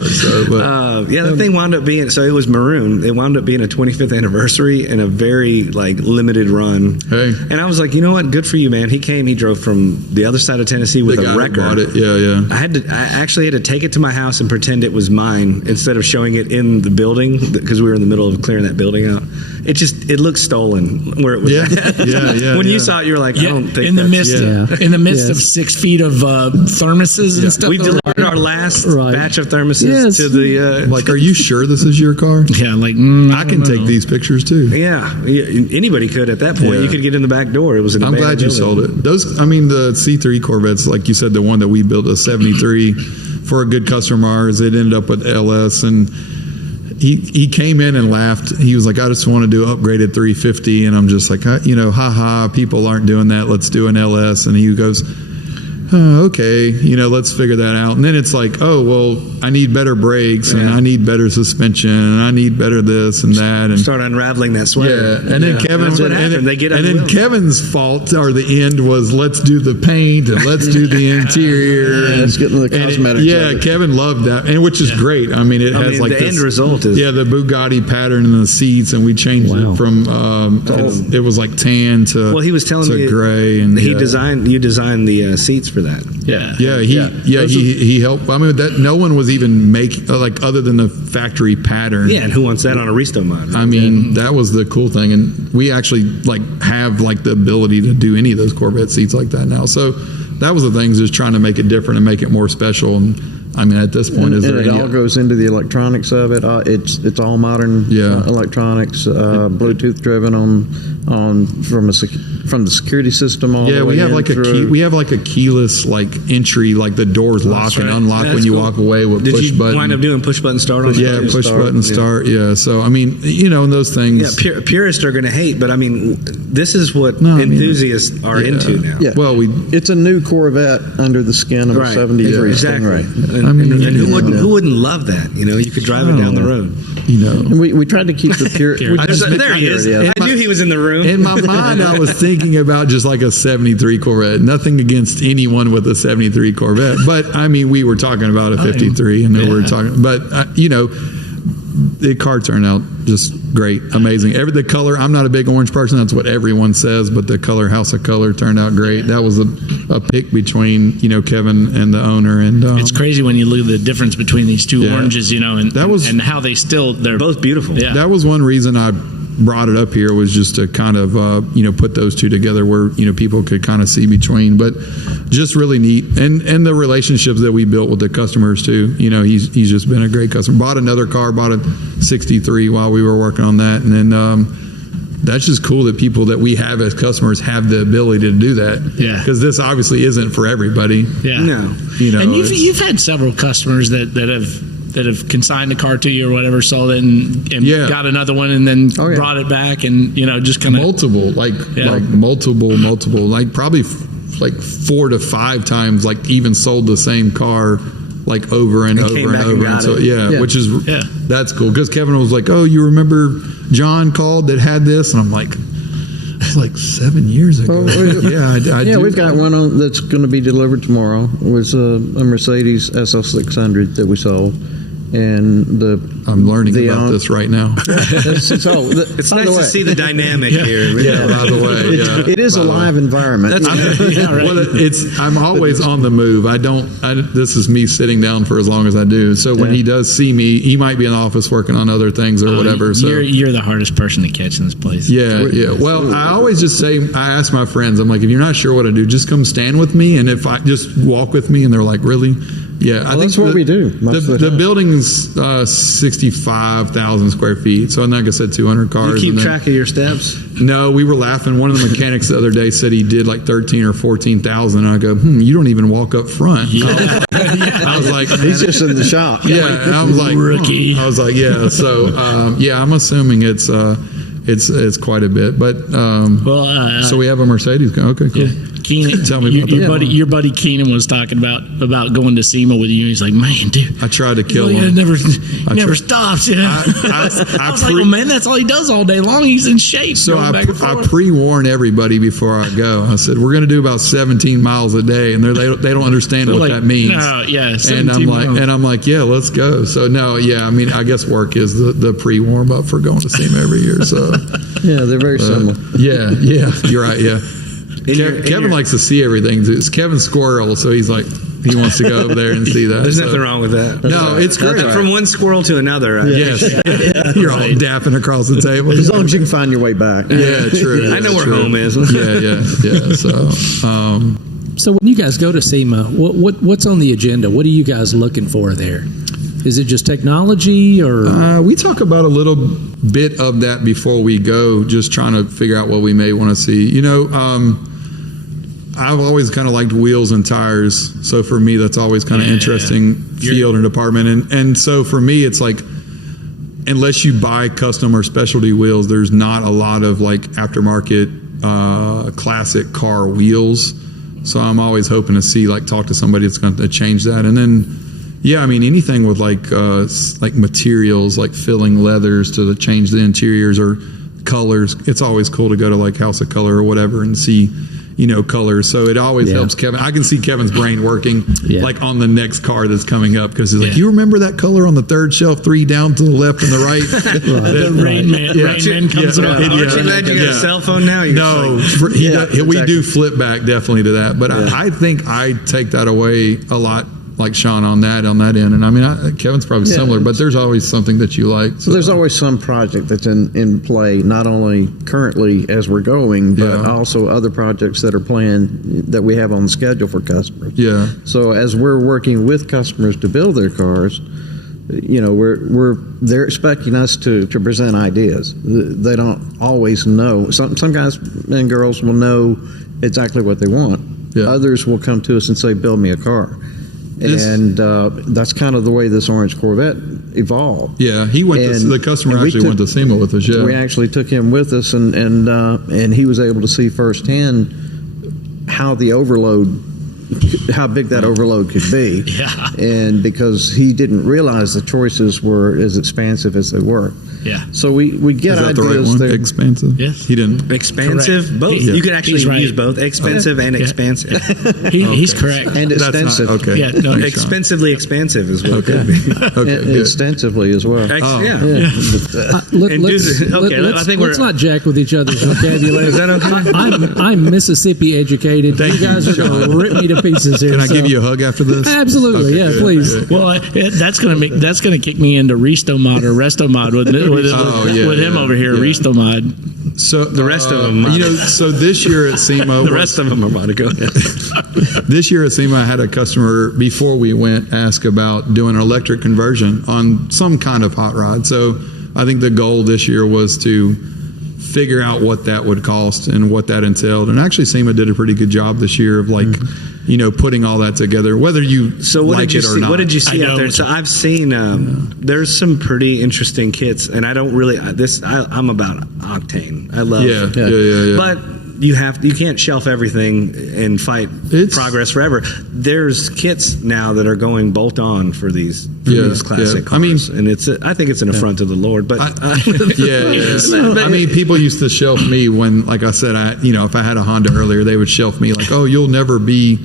So, but Yeah, the thing wound up being so it was maroon. It wound up being a 25th anniversary and a very limited run. Hey. And I was like, you know what? Good for you, man. He came. He drove from the other side of Tennessee with the a guy that record. bought it. Yeah. I actually had to take it to my house and pretend it was mine instead of showing it in the building because we were in the middle of clearing that building out. It looked stolen where it was. Yeah. at. Yeah. When yeah. you saw it, you were like, I Yeah, don't think in the that's- midst, Yeah. in the midst of Yes. 6 feet of thermoses and stuff. We delivered our last Right. batch of thermoses Yes. to the. Like, are you sure this is your car? Yeah, like I can take these pictures too. Yeah, anybody could at that point. Yeah. You could get in the back door. It was an I'm glad you sold it. Those, I mean, the C3 Corvettes, like you said, the one that we built, a 73, for a good customer of ours, it ended up with LS, and he came in and laughed. He was like, I just want to do upgraded 350, and I'm just like, haha, people aren't doing that. Let's do an LS. And he goes, oh, okay, let's figure that out. And then it's like, oh, well, I need better brakes, and I need better suspension, and I need better this and that, and Start unraveling that sweater. yeah, and then Kevin, That's what and, happened. They get and then unwilling. Kevin's fault or the end was let's do the paint and let's do the interior. and let's get into the and cosmetics yeah, of it. Kevin loved that, and which is great. I mean, it has like the this, end result is the Bugatti pattern in the seats, and we changed it from it was like tan to Well, he was telling to me gray, and you designed the seats for that. yeah, he helped. I mean, that no one was even making like other than the factory pattern. Yeah, and who wants that on a Resto mod? I mean, that was the cool thing, and we actually have the ability to do any of those Corvette seats like that now. So that was the things, is trying to make it different and make it more special. And I mean, at this point, And is there it any? all goes into the electronics of it. It's all modern Yeah. electronics, Bluetooth driven on from a from the security system all Yeah, the way we have in like through. we have like a keyless like entry, like the doors lock and right. unlock That's when you cool. walk away with Did push you button. wind up doing push button start on? Yeah, it? push button Yeah. start. Yeah. So I mean, you know, and those things. Yeah, purists are going to hate, but I mean, this is what No, I mean, enthusiasts are yeah. into now. Yeah. Well, we It's a new Corvette under the skin of Right. a 73 Exactly. Stingray. And, I mean, and who yeah. wouldn't love that? You know, you could drive it down the road. you know. And we tried to keep the pure. There he is. Yeah. I knew he was in the room. In my mind, I was thinking about just like a 73 Corvette. Nothing against anyone with a 73 Corvette, but I mean, we were talking about a 53, and then we were talking. But you know, the car turned out just great, amazing. The color. I'm not a big orange person. That's what everyone says, but the color, House of Color, turned out great. That was a pick between Kevin and the owner, and It's crazy when you look at the difference between these two Yeah. oranges, and That was- and how they're Both beautiful. Yeah. That was one reason I brought it up here, was just to kind of put those two together where people could kind of see between, but just really neat, and the relationships that we built with the customers too. He's just been a great customer. Bought another car, bought a 63 while we were working on that, and then that's just cool that people that we have as customers have the ability to do that. Yeah. Because this obviously isn't for everybody. Yeah. No. And you've it's- you've had several customers that have consigned a car to you or whatever, sold it and Yeah. got another one and then Oh, yeah. brought it back and just kind of multiple like probably like 4 to 5 times, like even sold the same car like over and And over came and back and over. got So it. Yeah. which is Yeah. that's cool, because Kevin was like, "Oh, you remember John called that had this?" And I'm like, "It's like 7 years ago." Yeah, I Yeah, do. we've got one that's going to be delivered tomorrow. It was a Mercedes SL600 that we sold, and I'm learning the about own- this right now. It's by nice the way, to see the dynamic here. Yeah, by the way, yeah. it is a live environment. Well, I'm always on the move. This is me sitting down for as long as I do. So when Yeah. he does see me, he might be in the office working on other things or whatever. So you're the hardest person to catch in this place. yeah. Well, I always just say, I ask my friends, I'm like, if you're not sure what to do, just come stand with me, and if I just walk with me, and they're like, really? Yeah, I think that's what we do most of the time. building's 65,000 square feet. So, like I said, 200 You cars. keep and then- track of your steps. No, we were laughing. One of the mechanics the other day said he did like 13 or 14,000. And I go, you don't even walk up front. I was like, He's just in the shop. yeah. And I was like, rookie. I was like, yeah. So, I'm assuming it's quite a bit. But so we have a Mercedes. Okay, cool. Keenan, Tell me about your that. your buddy Keenan was talking about going to SEMA with you. He's like, man, dude, I tried to kill he him. never tried- stops. I was like, pre- oh man, that's all he does all day long. He's in shape. So going I back and forth. pre-warn everybody before I go. I said, we're going to do about 17 miles a day, and they don't understand what Like, that means. no, yeah, And 17 miles. I'm like, yeah, let's go. So no, yeah, I mean, I guess work is the pre-warm up for going to SEMA every year. So Yeah, they're very similar. yeah, you're right. Yeah, Kevin likes to see everything. It's Kevin's squirrel, so he's like, he wants to go over there and see that. There's So- nothing wrong with that. No, it's great. From one squirrel to another. Yes, you're all dapping across the table. As long as you can find your way back. Yeah, true. I know where True. home is. Yeah. So, So when you guys go to SEMA, what's on the agenda? What are you guys looking for there? Is it just technology or? we talk about a little bit of that before we go, just trying to figure out what we may want to see. I've always kind of liked wheels and tires, so for me that's always kind of interesting field and department. And so for me, it's like, unless you buy custom or specialty wheels, there's not a lot of like aftermarket classic car wheels. So I'm always hoping to see, like, talk to somebody that's going to change that. And then, yeah, I mean, anything with like materials, like filling leathers to change the interiors or colors. It's always cool to go to like House of Color or whatever and see, colors. So it always helps Kevin. I can see Kevin's brain working like on the next car that's coming up, because he's like, you remember that color on the third shelf, 3 down to the left and the right? the Rain Man comes up. Aren't you glad you got a cell phone now? You're No, just like, we do flip back definitely to that, but I think I take that away a lot, like Sean on that end. And I mean, Kevin's probably similar, but there's always something that you like. So. There's always some project that's in play, not only currently as we're going, but also other projects that are planned that we have on the schedule for customers. Yeah. So as we're working with customers to build their cars, they're expecting us to present ideas. They don't always know. Some guys and girls will know exactly what they want. Yeah. Others will come to us and say, "Build me a car." And that's kind of the way this orange Corvette evolved. Yeah, he went. And- The customer and we actually went to SEMA with us. Yeah, We actually took him with us, and he was able to see firsthand how big that overload could be. Yeah. And because he didn't realize the choices were as expansive as they were. Yeah. So we get is that ideas the right one? there. Expansive. Yes. He didn't. Expansive, Correct. both. Yeah. You could actually He's right. use both, expensive and expansive. He's correct. And That's extensive. not okay. Yeah, no, Thanks, Sean. Expensively expansive is what it could be. Okay, And good. extensively as well. Yeah. I think let's not jack with each other's vocabulary. Is that okay? I'm Mississippi educated. Thank You guys you, are going Sean. to rip me to pieces here. Can I so- give you a hug after this? Absolutely, Okay, yeah, good, please. good. Well, that's gonna kick me into Restomod or Restomod with him yeah, over here. yeah. Restomod. So The rest of them, so this year at SEMA, the rest of them are about to go. this year at SEMA, I had a customer before we went ask about doing an electric conversion on some kind of hot rod. So I think the goal this year was to figure out what that would cost and what that entailed. And actually, SEMA did a pretty good job this year of putting all that to whether you So what like did you it or see? not. What did you see I out there? know. So I've seen there's some pretty interesting kits, and I don't really I'm about octane. I love Yeah. But you can't shelf everything and fight progress forever. There's kits now that are going bolt on for these classic cars. I mean, and I think it's an affront to the Lord. But I mean, people used to shelf me when, like I said, if I had a Honda earlier, they would shelf me like, "Oh, you'll never be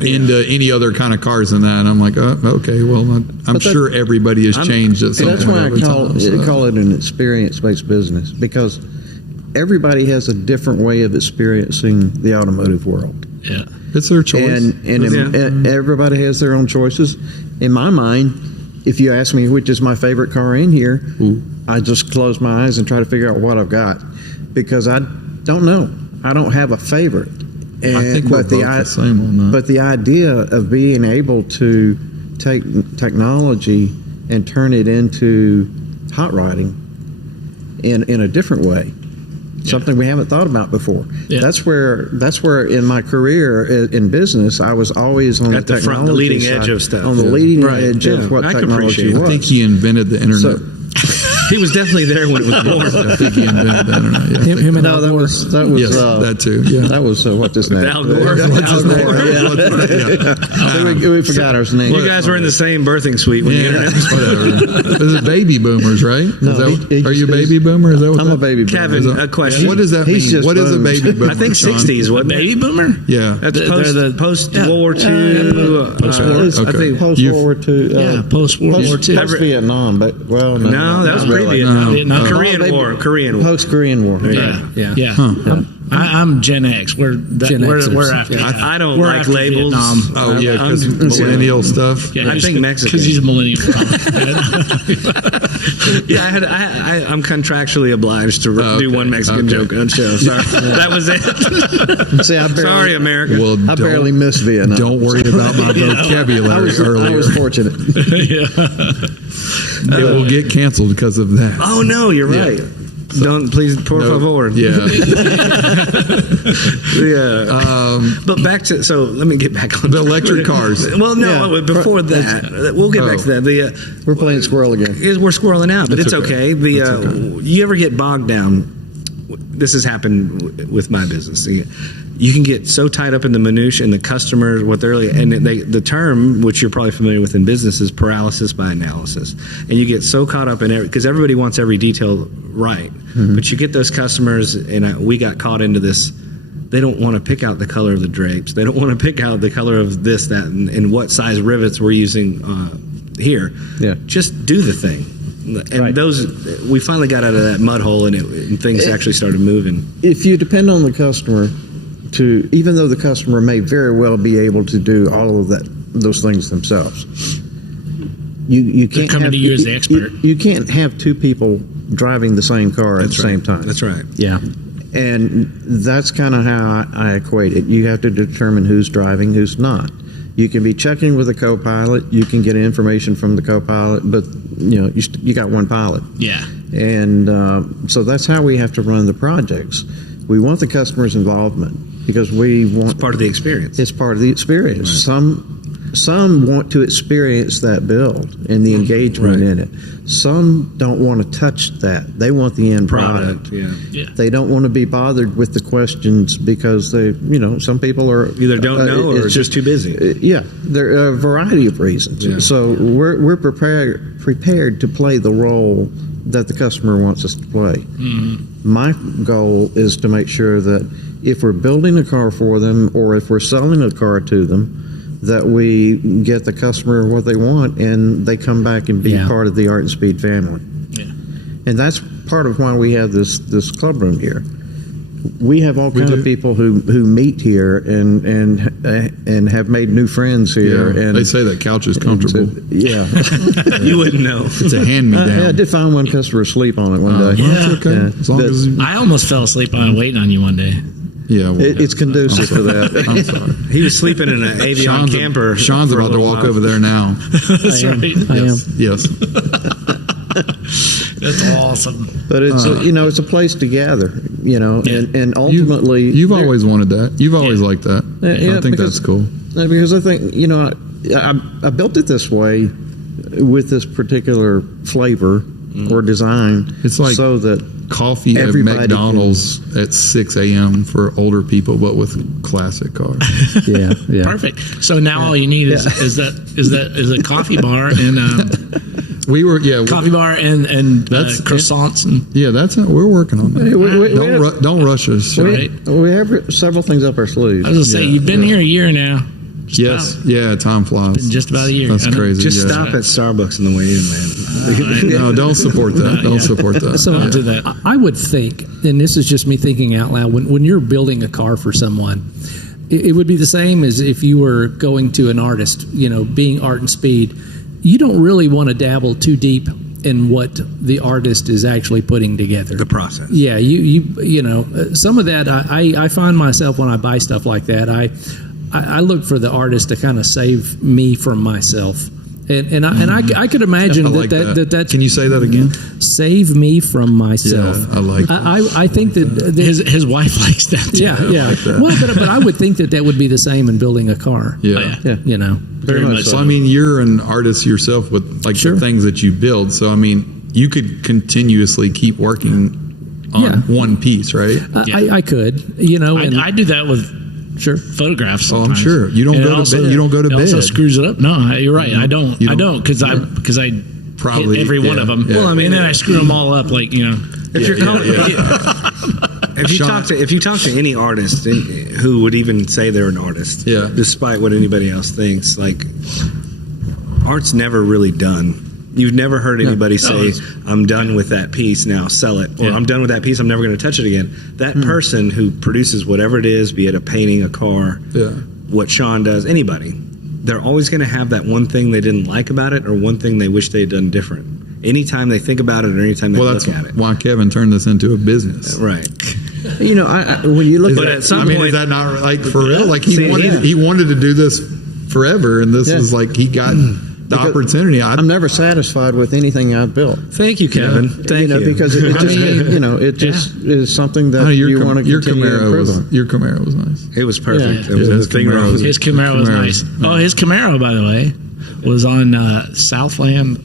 into any other kind of cars than that." And I'm like, "Oh, okay, well, I'm sure everybody has changed at some That's point why I over time." So. call it an experience-based business, because everybody has a different way of experiencing the automotive world. Yeah. It's their choice. And everybody has their own choices. In my mind, if you ask me which is my favorite car in here, I just close my eyes and try to figure out what I've got, because I don't know. I don't have a favorite. And, I think we're both the same on that. But the idea of being able to take technology and turn it into hot rodding in a different way, something we haven't thought about before. Yeah. That's where in my career in business, I was always on At the the front, the technology leading side, edge of stuff. on the Yeah. leading Right. edge Yeah. of what I can technology appreciate it. was. I think he invented the internet. So- he was definitely there when it was born. I think he invented the internet. Yeah. Him and No, Al that Gore. was Yes, that too. Yeah. that was what's his name? Al Gore. Al Gore, Yeah. we forgot his name. You guys were in the same birthing suite when the internet was Whatever. This is baby boomers, right? No, Are you a he's- baby boomer? Is that what I'm a that- baby boomer. Kevin, a question. What does that He's mean? just What is a boomed. baby boomer? I think Sean? 60s, wasn't it? Baby boomer. Yeah. That's They're post the- World War II. Post-war. It's Okay. Post World War II. Yeah, post World War II. Post Vietnam, but No, that was not really. pre-Vietnam. Vietnam. Korean War. Korean War. Post Korean War. Yeah, Yeah. yeah. I'm Gen X. We're Gen Xers. we're after. Yeah. I don't we're like after labels. Vietnam. Oh yeah, I'm- because millennial stuff. Yeah, I think Mexican. because he's a millennial. Yeah, I'm contractually obliged to do okay. one Mexican Okay. joke on show. Sorry. That was it. See, I barely, Sorry, America. Well, I barely missed Vietnam. Don't worry about my vocabulary I earlier. was fortunate. It will get canceled because of that. Oh no, you're Yeah. right. Don't please, por favor. Yeah. Yeah. But back to let me get back on The electric cars. Well, no, Yeah. before that, we'll get back to that. We're playing squirrel again. We're squirreling out, but That's it's okay. You ever get bogged down? This has happened with my business. You can get so tied up in the minutiae and the customers, what they're and the term, which you're probably familiar with in business, is paralysis by analysis. And you get so caught up in it because everybody wants every detail right. But you get those customers, and we got caught into this. They don't want to pick out the color of the drapes. They don't want to pick out the color of this, that, and what size rivets we're using here. Yeah. Just do the thing. And Right. we finally got out of that mud hole, and things actually started moving. If you depend on the customer even though the customer may very well be able to do all of those things themselves, you can't coming have, to you as the expert. You can't have two people driving the same car at the same time. That's right. Yeah. And that's kind of how I equate it. You have to determine who's driving, who's not. You can be checking with a co-pilot. You can get information from the co-pilot, but you got one pilot. Yeah. And so that's how we have to run the projects. We want the customer's involvement because we want Part of the experience. it's part of the experience. Some want to experience that build and the engagement in it. Some don't want to touch that. They want the end product. Yeah. They don't want to be bothered with the questions because they, some people are Either don't know or it's just too busy. yeah, there are a variety of reasons. Yeah. So we're prepared to play the role that the customer wants us to play. My goal is to make sure that if we're building a car for them or if we're selling a car to them, that we get the customer what they want and they come back and be Yeah. part of the Art and Speed family. Yeah. And that's part of why we have this club room here. We have all kinds of people who meet here and have made new friends here. Yeah, And they say that couch is comfortable. yeah. You wouldn't know. It's a hand me I down. did find one customer asleep on it one day. Yeah. It's okay. Yeah. As long But- as I almost fell asleep on waiting on you one day. yeah, well, It's conducive to that. I'm sorry. He was sleeping in an Avion camper. Sean's for a about to little walk while. over there now. That's right. I am. Yes. That's awesome. But it's it's a place to gather, and ultimately You've always wanted that. You've always liked that. Yeah, I think because- that's cool. because I think I built it this way with this particular flavor or design. It's like so that Coffee at Everybody McDonald's at 6 a.m. for older people, but with classic cars. yeah. Perfect. So now all you need is a coffee bar and We were coffee bar and That's- croissants and that's it. We're working on that. We Don't rush us. Right. we have several things up our sleeves. I was gonna say you've been here a year now. Yes, yeah, time flies. Been just about a year. That's I know. crazy. Just yeah. stop at Starbucks on the way in, man. No, don't support that. Don't support that. So I'll do that. I would think, and this is just me thinking out loud, when you're building a car for someone, it would be the same as if you were going to an artist, being Art and Speed. You don't really want to dabble too deep in what the artist is actually putting together. The process. Yeah, some of that I find myself when I buy stuff like that, I look for the artist to kind of save me from myself. And I could imagine I like that. Can you say that again? Save me from myself. Yeah, I like that. I think that His wife likes that too. yeah. Well, but I would think that would be the same in building a car. Yeah. Very much So so. I mean, you're an artist yourself with like Sure. the things that you build. So I mean, you could continuously keep working on Yeah. one piece, right? I could, and I do that with sure. photographs. Oh, I'm sometimes. sure. You don't And go to also- bed. You don't go to it also bed. screws it up. No, you're right. I don't. You I don't- don't because I Probably, hit every one yeah, of them. yeah. Well, I mean, and then I screw them all up. Like If you're if you Sean- talk to any artist who would even say they're an artist, Yeah. despite what anybody else thinks, like art's never really done. You've never heard anybody say, "I'm done with that piece. Now sell it," or Yeah. "I'm done with that piece. I'm never going to touch it again." That person who produces whatever it is, be it a painting, a car, Yeah. what Sean does, anybody, they're always going to have that one thing they didn't like about it, or one thing they wish they had done different. Anytime they think about it, or anytime they Well, look that's at it, why Kevin turned this into a business. right? I when you look But at at some I mean, point, is that not like for real? Like he See, wanted, yeah. he wanted to do this forever, and this Yeah. is like he got the opportunity. I'm never satisfied with anything I've built. thank you, Kevin. Thank you. Because it just it just is something that you want to your continue to Camaro improve was on. your Camaro was nice. It was perfect. Yeah. It was Yeah, the his thing Camaro wrong. was- his Camaro was nice. Oh, his Camaro, by the way, was on Southland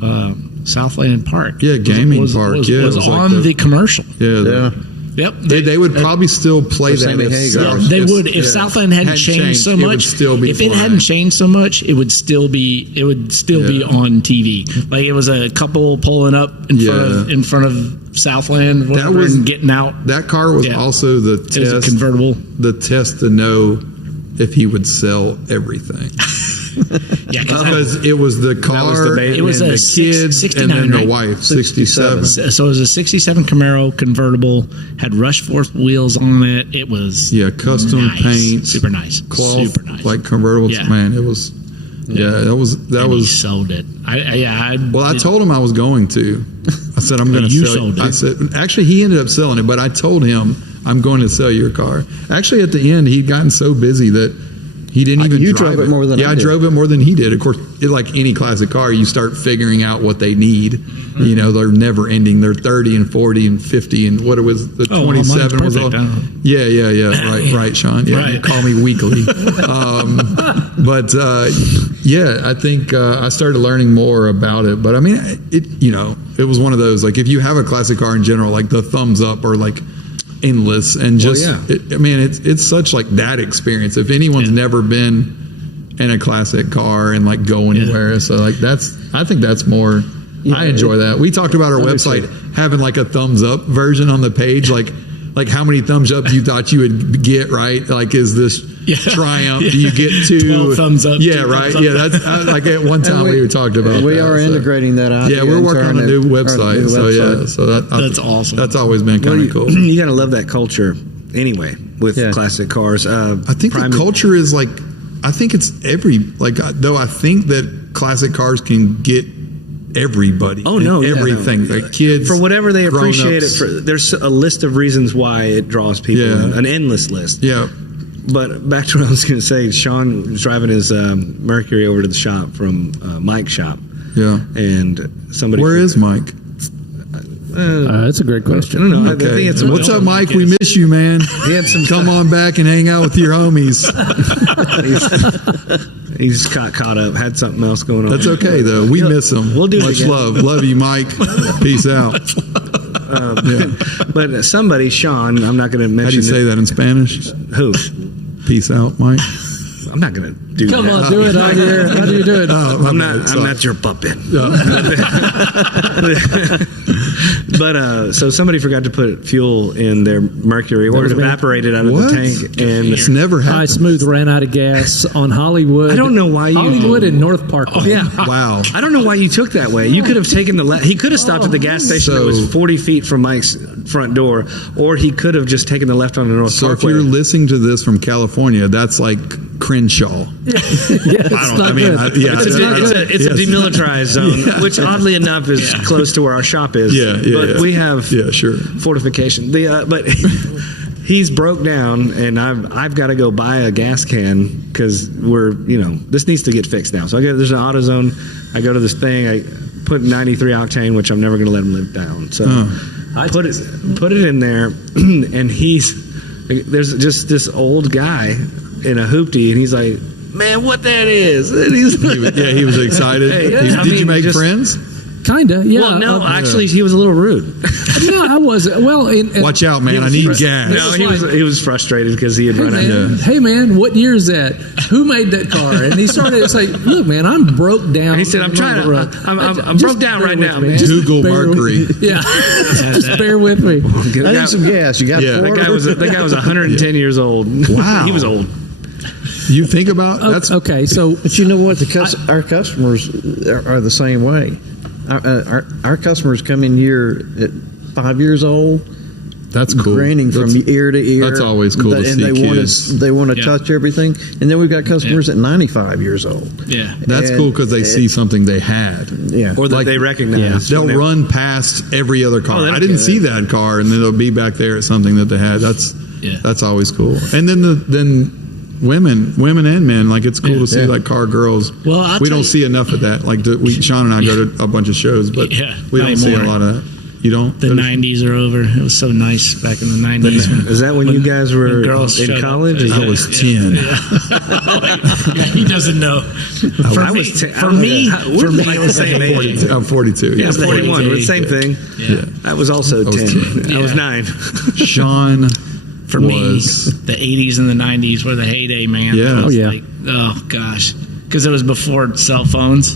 Park. Yeah, gaming park. Was, Yeah, it was was like on the- the commercial. Yeah, Yeah. Yep. They would probably still play For that. Sammy if Hagar. South- They if- would if yeah. Southland hadn't Hadn't changed so it would much. still be If it flying. hadn't changed so much, it would still be Yeah. on TV. Like it was a couple pulling up in front of Southland, whatever, was- and getting out. That car was Yeah. also the It was a test. convertible. The test to know if he would sell everything. Yeah, Because it was the car, debate. It was and a the kids, 69, and then the right? wife, 67. so it was a '67 Camaro convertible. Had Rush Force wheels on it. It was Yeah, custom nice. paint, super nice, cloth, super nice. like convertible. Yeah. Man, it was. Yeah, that was And he sold it. I told him I was going to. I said I'm going to You sell. sold it. I said actually he ended up selling it, but I told him I'm going to sell your car. Actually, at the end, he'd gotten so busy that He didn't even You drive drove it more than yeah, I I did. drove it more than he did. Of course, like any classic car, you start figuring out what they need. You know, they're never ending. They're 30 and 40 and 50 and what it was, the Oh, well, mine's 27 was all. perfect. Yeah. Right, Sean. Yeah, you Right. call me weekly. I think I started learning more about it. But I mean, it was one of those, like, if you have a classic car in general, like the thumbs up or like endless and just, it's such like that experience. If anyone's never been in a classic car and like go anywhere, so like I think that's more. I enjoy that. We talked about our website having like a thumbs up version on the page, like how many thumbs up you thought you would get, right? Like, is this Triumph? Do you get 12 thumbs up, Yeah, 2 right. thumbs up. Yeah, that's like at one time we talked about. We that, are so. integrating that out. Yeah, we're working on a new website. That's awesome. That's always been kind of cool. You gotta love that culture anyway with classic cars. I think the culture is like, I think it's though I think that classic cars can get everybody. Oh no, and everything. Like kids, for whatever they appreciate it. grown-ups. There's a list of reasons why it draws people. Yeah. An endless list. Yeah. But back to what I was going to say, Sean was driving his Mercury over to the shop from Mike's shop, Yeah. and somebody. Where is Mike? That's a great I question. don't know. I Okay. think it's What's up, Mike? We miss you, man. He had some Come on back and hang out with your homies. He's got caught up. Had something else going on. That's okay though. We miss him. We'll do it Much again. love you, Mike. Peace out. But somebody, Sean, I'm not going to mention. How do you say that in Spanish? Who? Peace out, Mike. I'm not going to do Come that. on, do it, Javier. How do you do it? I'm not your puppet. But so somebody forgot to put fuel in their Mercury, or it evaporated out of What? the tank. And It's never High happened. Smooth ran out of gas on Hollywood. I don't know why you- Hollywood and North Parkway. yeah, Wow. I don't know why you took that way. You could have taken the left. He could have stopped at the gas station that was 40 feet from Mike's front door, or he could have just taken the left on the North So if Parkway. you're listening to this from California, that's like Crenshaw. It's not good. It's a demilitarized zone, which oddly enough is close to where our shop is. But we have sure. fortification. But he's broke down, and I've got to go buy a gas can because this needs to get fixed now. So there's an AutoZone. I go to this thing. I put 93 octane, which I'm never going to let him live down. So I put it in there, and there's just this old guy in a hoopty, and he's like, "Man, what that is?" And he's He was excited. Hey, Did you make friends? Kinda, yeah. well, no, actually, he was a little rude. No, I wasn't. Well, Watch out, man. I need gas. No, he was frustrated because he had run out of. Hey man, what year is that? Who made that car? And he started to say, "Look, man, I'm broke down." He said, "I'm trying to. I'm Just broke down bear right with now, me. man." Just Google bear with Mercury. me. Yeah, just bear with me. I need some gas. You got Yeah. four? That guy was 110 years old. Wow. He was old. You think about that's Okay, so But you know what? Our customers are the same way. Our customers come in here at 5 years old, that's cool. grinning from That's- ear to ear. that's always cool to and see they kids. They want to Yeah. touch everything. And then we've got customers at 95 years old. Yeah. That's and- cool because they see something they had. Yeah. Or that Like- they recognize. They'll run past every other car. Oh, they don't I didn't care. see that car, and then they'll be back there at something that they had. That's always cool. And then women and men, like it's cool to see like car girls. Well, I'll we tell don't you- see enough of that. Like Sean and I go to a bunch of shows, but Yeah, we don't not see a anymore. lot of that. You don't? The 90s are over. It was so nice back in the 90s. Is that when you guys were when girls in showed up. college? Is I that- was 10. He doesn't know. I was 10. For me, we're like the same age. I'm 42. Yeah, That's 41. the It's the same thing. Yeah. I was also 10. I was Yeah. 9. Sean For was me, the 80s and the 90s were the heyday, man. Yeah. It was Oh, yeah. like, oh gosh, because it was before cell phones.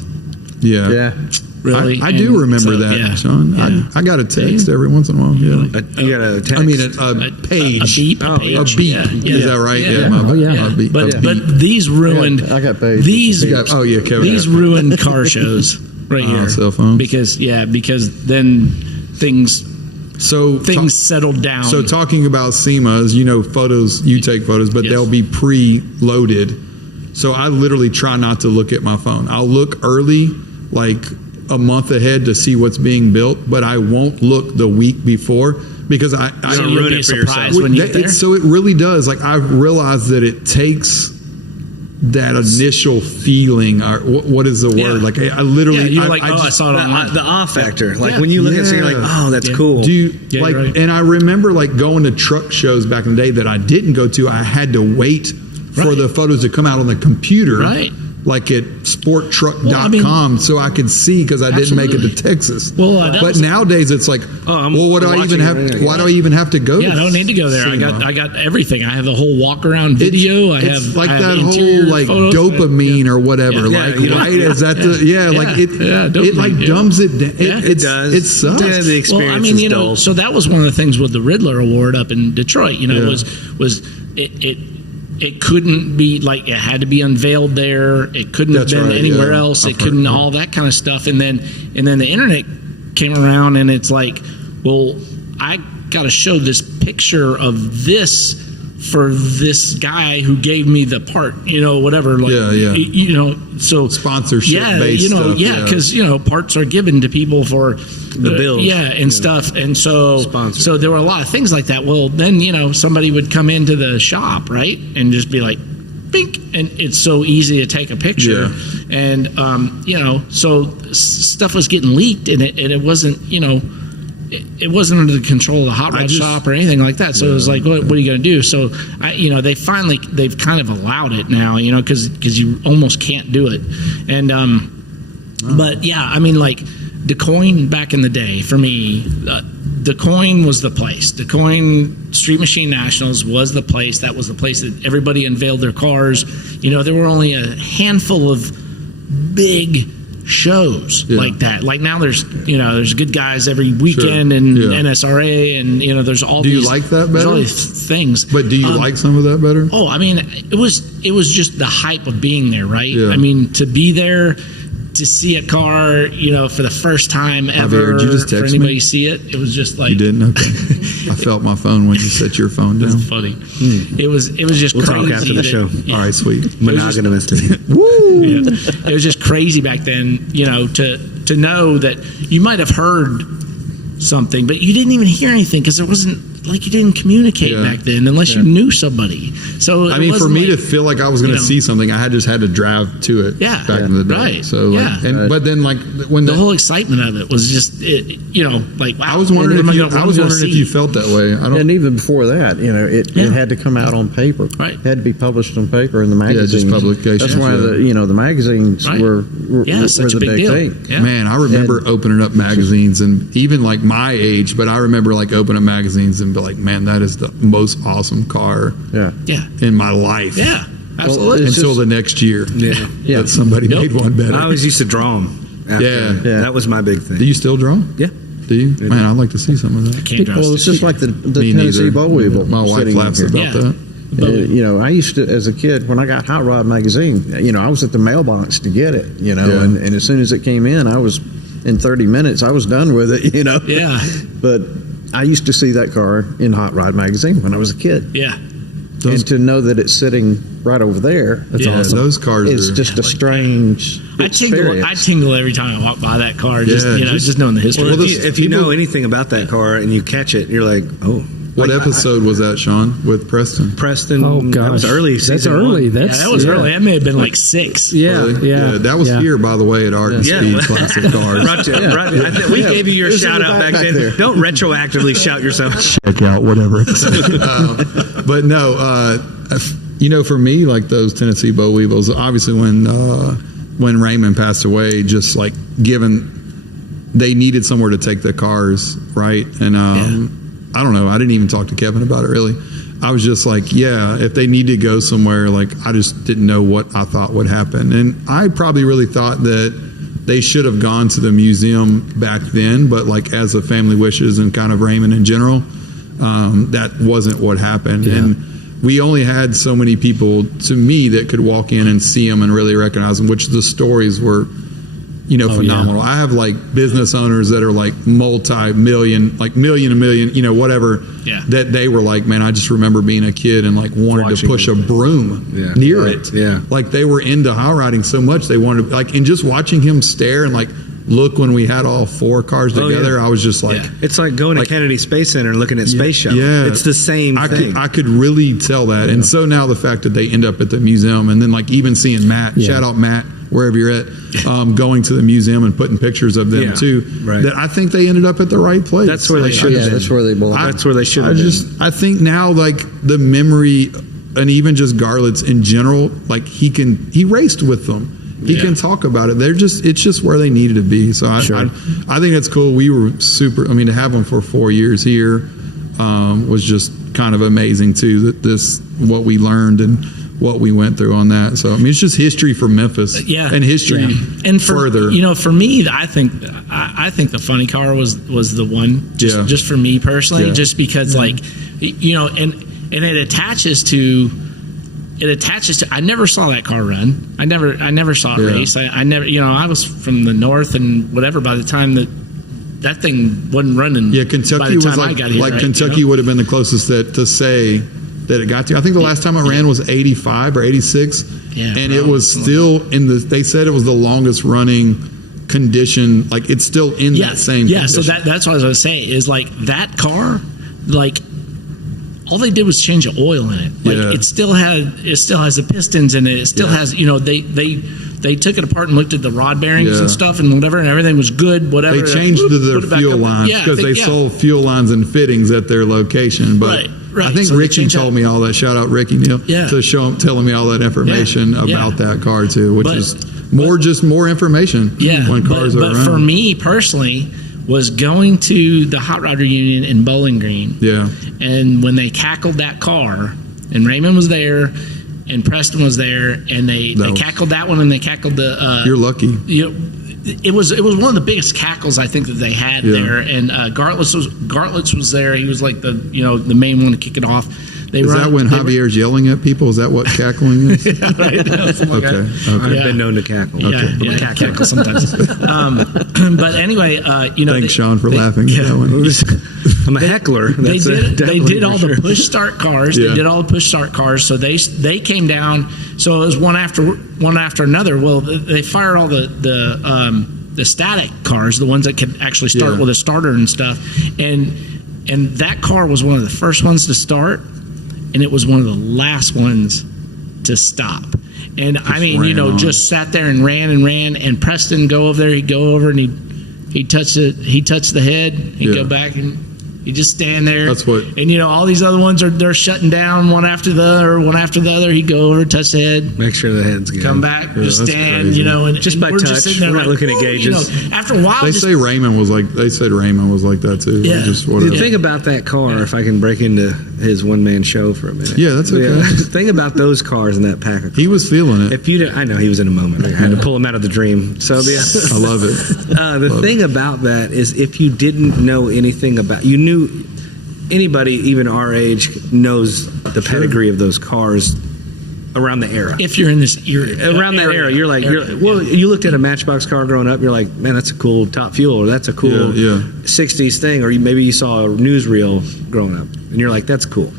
Yeah. Really, I do And remember so, that, yeah. Sean. Yeah. I got a text every once in a while. Yeah. You got a text? I mean, a page. A beep. Oh, a page. A beep. Yeah. Is that right? Yeah. my Oh, yeah. bad. A beep. But A beep. these ruined. I got paid. These You got- oh yeah, Kevin. these ruined car shows right here. Cell phones. Because then things so settled down. So talking about SEMAs, photos, you take photos, but Yes. they'll be pre-loaded. So I literally try not to look at my phone. I'll look early, like a month ahead to see what's being built, but I won't look the week before because I so ruin you'll be it for surprised yourself. when you get there. So it really does. Like I realize that it takes that initial feeling, or what is the word? Yeah. Like I literally, Yeah, you're like, I just, saw it online. The awe factor. Like Yeah. when you look at it, you're like, Yeah. oh, that's Yeah. cool. do you Yeah, like? right. And I remember like going to truck shows back in the day that I didn't go to. I had to wait for Right. the photos to come out on the computer, Right. like at sporttruck.com, Well, I mean, so I could see because I didn't make it to absolutely. Texas. Well, that but was- nowadays it's like, I'm well, what do I even watching have? it, Why do I even have to go? Yeah, to I don't need to go there. SEMA? I got everything. I have the whole walk around video. I It's have like I have that interior whole like photos. dopamine or whatever. Yeah. Like, Yeah, right? yeah. Is that the like it? Yeah, it like dopamine, yeah. dumbs it down. Yeah. It does. It sucks. Yeah, the experience Well, I mean, is you know, dull. so that was one of the things with the Riddler Award up in Detroit. You know, Yeah. was it couldn't be like it had to be unveiled there. It couldn't That's have been right, anywhere yeah. else. I've It couldn't heard, yeah. all that kind of stuff. And then the internet came around, and it's like, well, I got to show this picture of this for this guy who gave me the part, you know, whatever. Like, Yeah, yeah. You know, so Sponsorship yeah, based you know, stuff, yeah, yeah. because you know, parts are given to people for The bills. yeah, and stuff, and so Sponsored. so there were a lot of things like that. Well, then you know, somebody would come into the shop, right, and just be like, "Bink," and it's so easy to take a picture, and you know, so stuff was getting leaked, and it wasn't, you know. It wasn't under the control of the hot rod shop or anything like that. So it was like, what are you going to do? So you know, they've kind of allowed it now, you know, because you almost can't do it. And but yeah, I mean, like DeCoin back in the day for me, DeCoin was the place. DeCoin Street Machine Nationals was the place. That was the place that everybody unveiled their cars. You know, there were only a handful of big shows like that. Like now there's good guys every weekend and Yeah. NSRA, and you know, there's all Do you these, like that there's all better? these things. But do you like some of that better? Oh, I mean, it was just the hype of being there, right? Yeah. I mean, to be there, to see a car, you know, for the first time ever, did you just for text anybody me? to see it, it was just like You didn't? Okay. I felt my phone when you set your phone down. it's funny. It was just We'll crazy. talk after the that- show. yeah. All right, sweet. Monogamously. Yeah. It was just crazy back then, you know, to know that you might have heard something, but you didn't even hear anything because it wasn't like you didn't communicate Yeah. back then unless you knew somebody. So I mean, for me to feel like I was going you to know. see something, I just had to drive to it. Yeah. back in the day. Right. So, like, Yeah. but then like when the whole excitement of it was just, you know, like wow. I was wondering what am if you, gonna- what I am was gonna wondering if see? you felt that way. I don't. And even before that, you know, it Yeah. had to come out on paper. Right. It had to be published on paper in the just magazines. publications, That's why yeah. the magazines Right. were Yeah, it's such the a big deal. dictate. Yeah. Man, I remember opening up magazines and even like my age, but I remember like opening up magazines and be like, man, that is the most awesome car Yeah. Yeah. in my life. Yeah. Absolutely. it's Until just- the next year. Yeah. Yeah. That somebody Nope. made one better. I always used to draw them. Yeah. Yeah. That was my big thing. Do you still draw? Yeah. Do you? Man, I'd like to see some of that. Can't draw Well, it's stick. just like the Me Tennessee neither. Boll Weevil. My wife sitting in laughs here. about Yeah. that. You know, I used to, as a kid, when I got Hot Rod magazine, you know, I was at the mailbox to get it, you know, Yeah. and as soon as it came in, in 30 minutes, I was done with it, you know. Yeah. But I used to see that car in Hot Rod magazine when I was a kid. Yeah. And to know that it's sitting right over there, Yeah, those cars it's are. just a strange I experience. tingle every time I walk by that car. Just Yeah, you know, just knowing the history. Well, Well, if you know anything about that car and you catch it, you're like, oh. What Like, episode was that, Sean, with Preston? Preston. Oh gosh, That was early. That's season early. one. yeah, That's that was early. That may have been like 6. Yeah, Really? yeah. That was yeah. here, by the way, at Art and Yeah. Speed Classic Cars. Roger. I think we gave you your It was in shout the out back back then. there. Don't retroactively shout yourself. Check out whatever. But no, you know, for me, like those Tennessee Boll Weevils, obviously when Raymond passed away, just like given they needed somewhere to take the cars, right? And I don't know, I didn't even talk to Kevin about it really. I was just like, yeah, if they need to go somewhere, like I just didn't know what I thought would happen. And I probably really thought that they should have gone to the museum back then, but like as a family wishes and kind of Raymond in general, that wasn't what happened. And we only had so many people, to me, that could walk in and see them and really recognize them, which the stories were, you know, phenomenal. I have like business owners that are like multi-million, like million, you know, whatever, Yeah. that they were like, man, I just remember being a kid and like wanted to Watching push them. a broom Yeah. near Right. it. Yeah. Like they were into high riding so much they wanted to, like, and just watching him stare and like look when we had all 4 cars Oh, yeah. together, I was just like, Yeah. It's like going to Kennedy Space Center and looking at Space Shuttle. yeah. It's the same thing. I could really tell that. And so now the fact that they end up at the museum, and then like even seeing Matt, shout out Matt, wherever you're at, going to the museum and putting pictures of them Yeah, too. right. That I think they ended up at the right place. That's where they Like, should have Yeah, been. that's where they belong. That's where they should have been. I think now like the memory, and even just Garlitz in general, like he raced with them. He Yeah. can talk about it. It's just where they needed to be. So I think it's cool. We were super. I mean, to have them for 4 years here was just kind of amazing too. That what we learned and what we went through on that. So I mean, it's just history for Memphis. Yeah, and history and for, further. for me, I think the funny car was the one. Just for me personally, Yeah. just because and it attaches to. I never saw that car run. I never saw it Yeah. race. I never. I was from the north and whatever. By the time that thing wasn't running. Yeah, by Kentucky the was time I got here, right, Kentucky would have been the closest to say that it got to. I think the last time I ran was 85 or 86, Yeah, and it was still in the. They said it was the longest running condition. Like it's still in that same. Yeah, so condition. that's what I was going to say is like that car, like all they did was change the oil in it. Like Yeah. it still has the pistons in it. It still has, they took it apart and looked at the rod bearings Yeah. and stuff and whatever, and everything was good. Whatever They changed Put their it back fuel up. lines Yeah, I because think- they yeah. sold fuel lines and fittings at their location. But Right. I think So they Ricky changed told that. me all that. Shout out Ricky Neal Yeah. to telling me all that information Yeah. about that car too, which But- is more information. Yeah, when cars but are around. for me personally, was going to the Hot Rod Reunion in Bowling Green. Yeah. And when they cackled that car, and Raymond was there, and Preston was there, and they cackled that one, and they cackled the. You're lucky. It was one of the biggest cackles I think that they had there, and Gartlitz was there. He was like the main one to kick it off. Is that when Javier's yelling at people? Is that what cackling is? Okay. I've been known to cackle. Yeah, I cackle sometimes. But anyway, Thanks, Sean, for laughing at that one. I'm a heckler. They That's did all the push start cars. Yeah. They did all the push start cars. So they came down. So it was one after another. Well, they fired all the static cars, the ones that could actually start Yeah. with a starter and stuff. And that car was one of the first ones to start, and it was one of the last ones to stop. And I mean, ran on. just sat there and ran. And Preston go over there. He'd go over and he'd touch it. He'd touch the head. He'd Yeah. go back and he'd just stand there. That's what- And all these other ones they're shutting down one after the other. He'd go over, touch the head, Make sure the head's good. come back, just that's stand. crazy. And Just by we're touch. sitting there We're not like, looking at "Ooh," gauges. After a while, They just, say Raymond was like that too. Yeah. Just The whatever. thing about that car, if I can break into his one-man show for a minute. Yeah, that's okay. The thing about those cars and that pack of He was feeling it. if you didn't, I know he was in a moment. I had to pull him out of the dream. So I love it. the thing about that is if you didn't know anything about, you knew anybody even our age knows the pedigree of those cars around the era. if you're in this era, Around that era, you're like, you looked at a Matchbox car growing up, you're like, man, that's a cool Top Fuel, or that's a cool Yeah. 60s thing, or maybe you saw a newsreel growing up, and you're like, that's cool.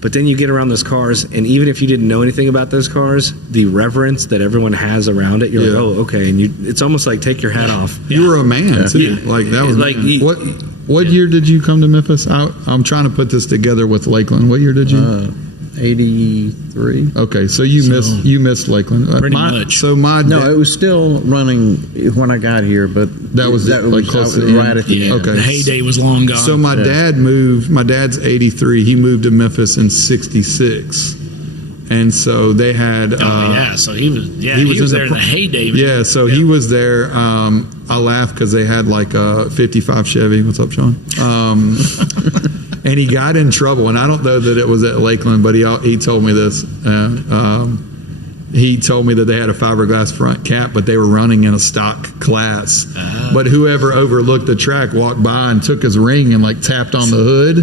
But then you get around those cars, and even if you didn't know anything about those cars, the reverence that everyone has around it, you're Yeah. like, oh, okay, and it's almost like take your hat off. You were a man too. Yeah. Like that was Like, man. What year did you come to Memphis? I'm trying to put this together with Lakeland. What year did you? 83. Okay, so you missed Lakeland. Pretty much. So my No, dad- it was still running when I got here, but That was like close to the right end. at the Yeah, end. Okay. the heyday was long gone. So my dad moved. My dad's 83. He moved to Memphis in '66, and so they had. so he was in there in the heyday. Yeah, so he was there. I laugh because they had like a '55 Chevy. What's up, Sean? And he got in trouble, and I don't know that it was at Lakeland, but he told me this. He told me that they had a fiberglass front cap, but they were running in a stock class. But whoever overlooked the track walked by and took his ring and like tapped on the hood,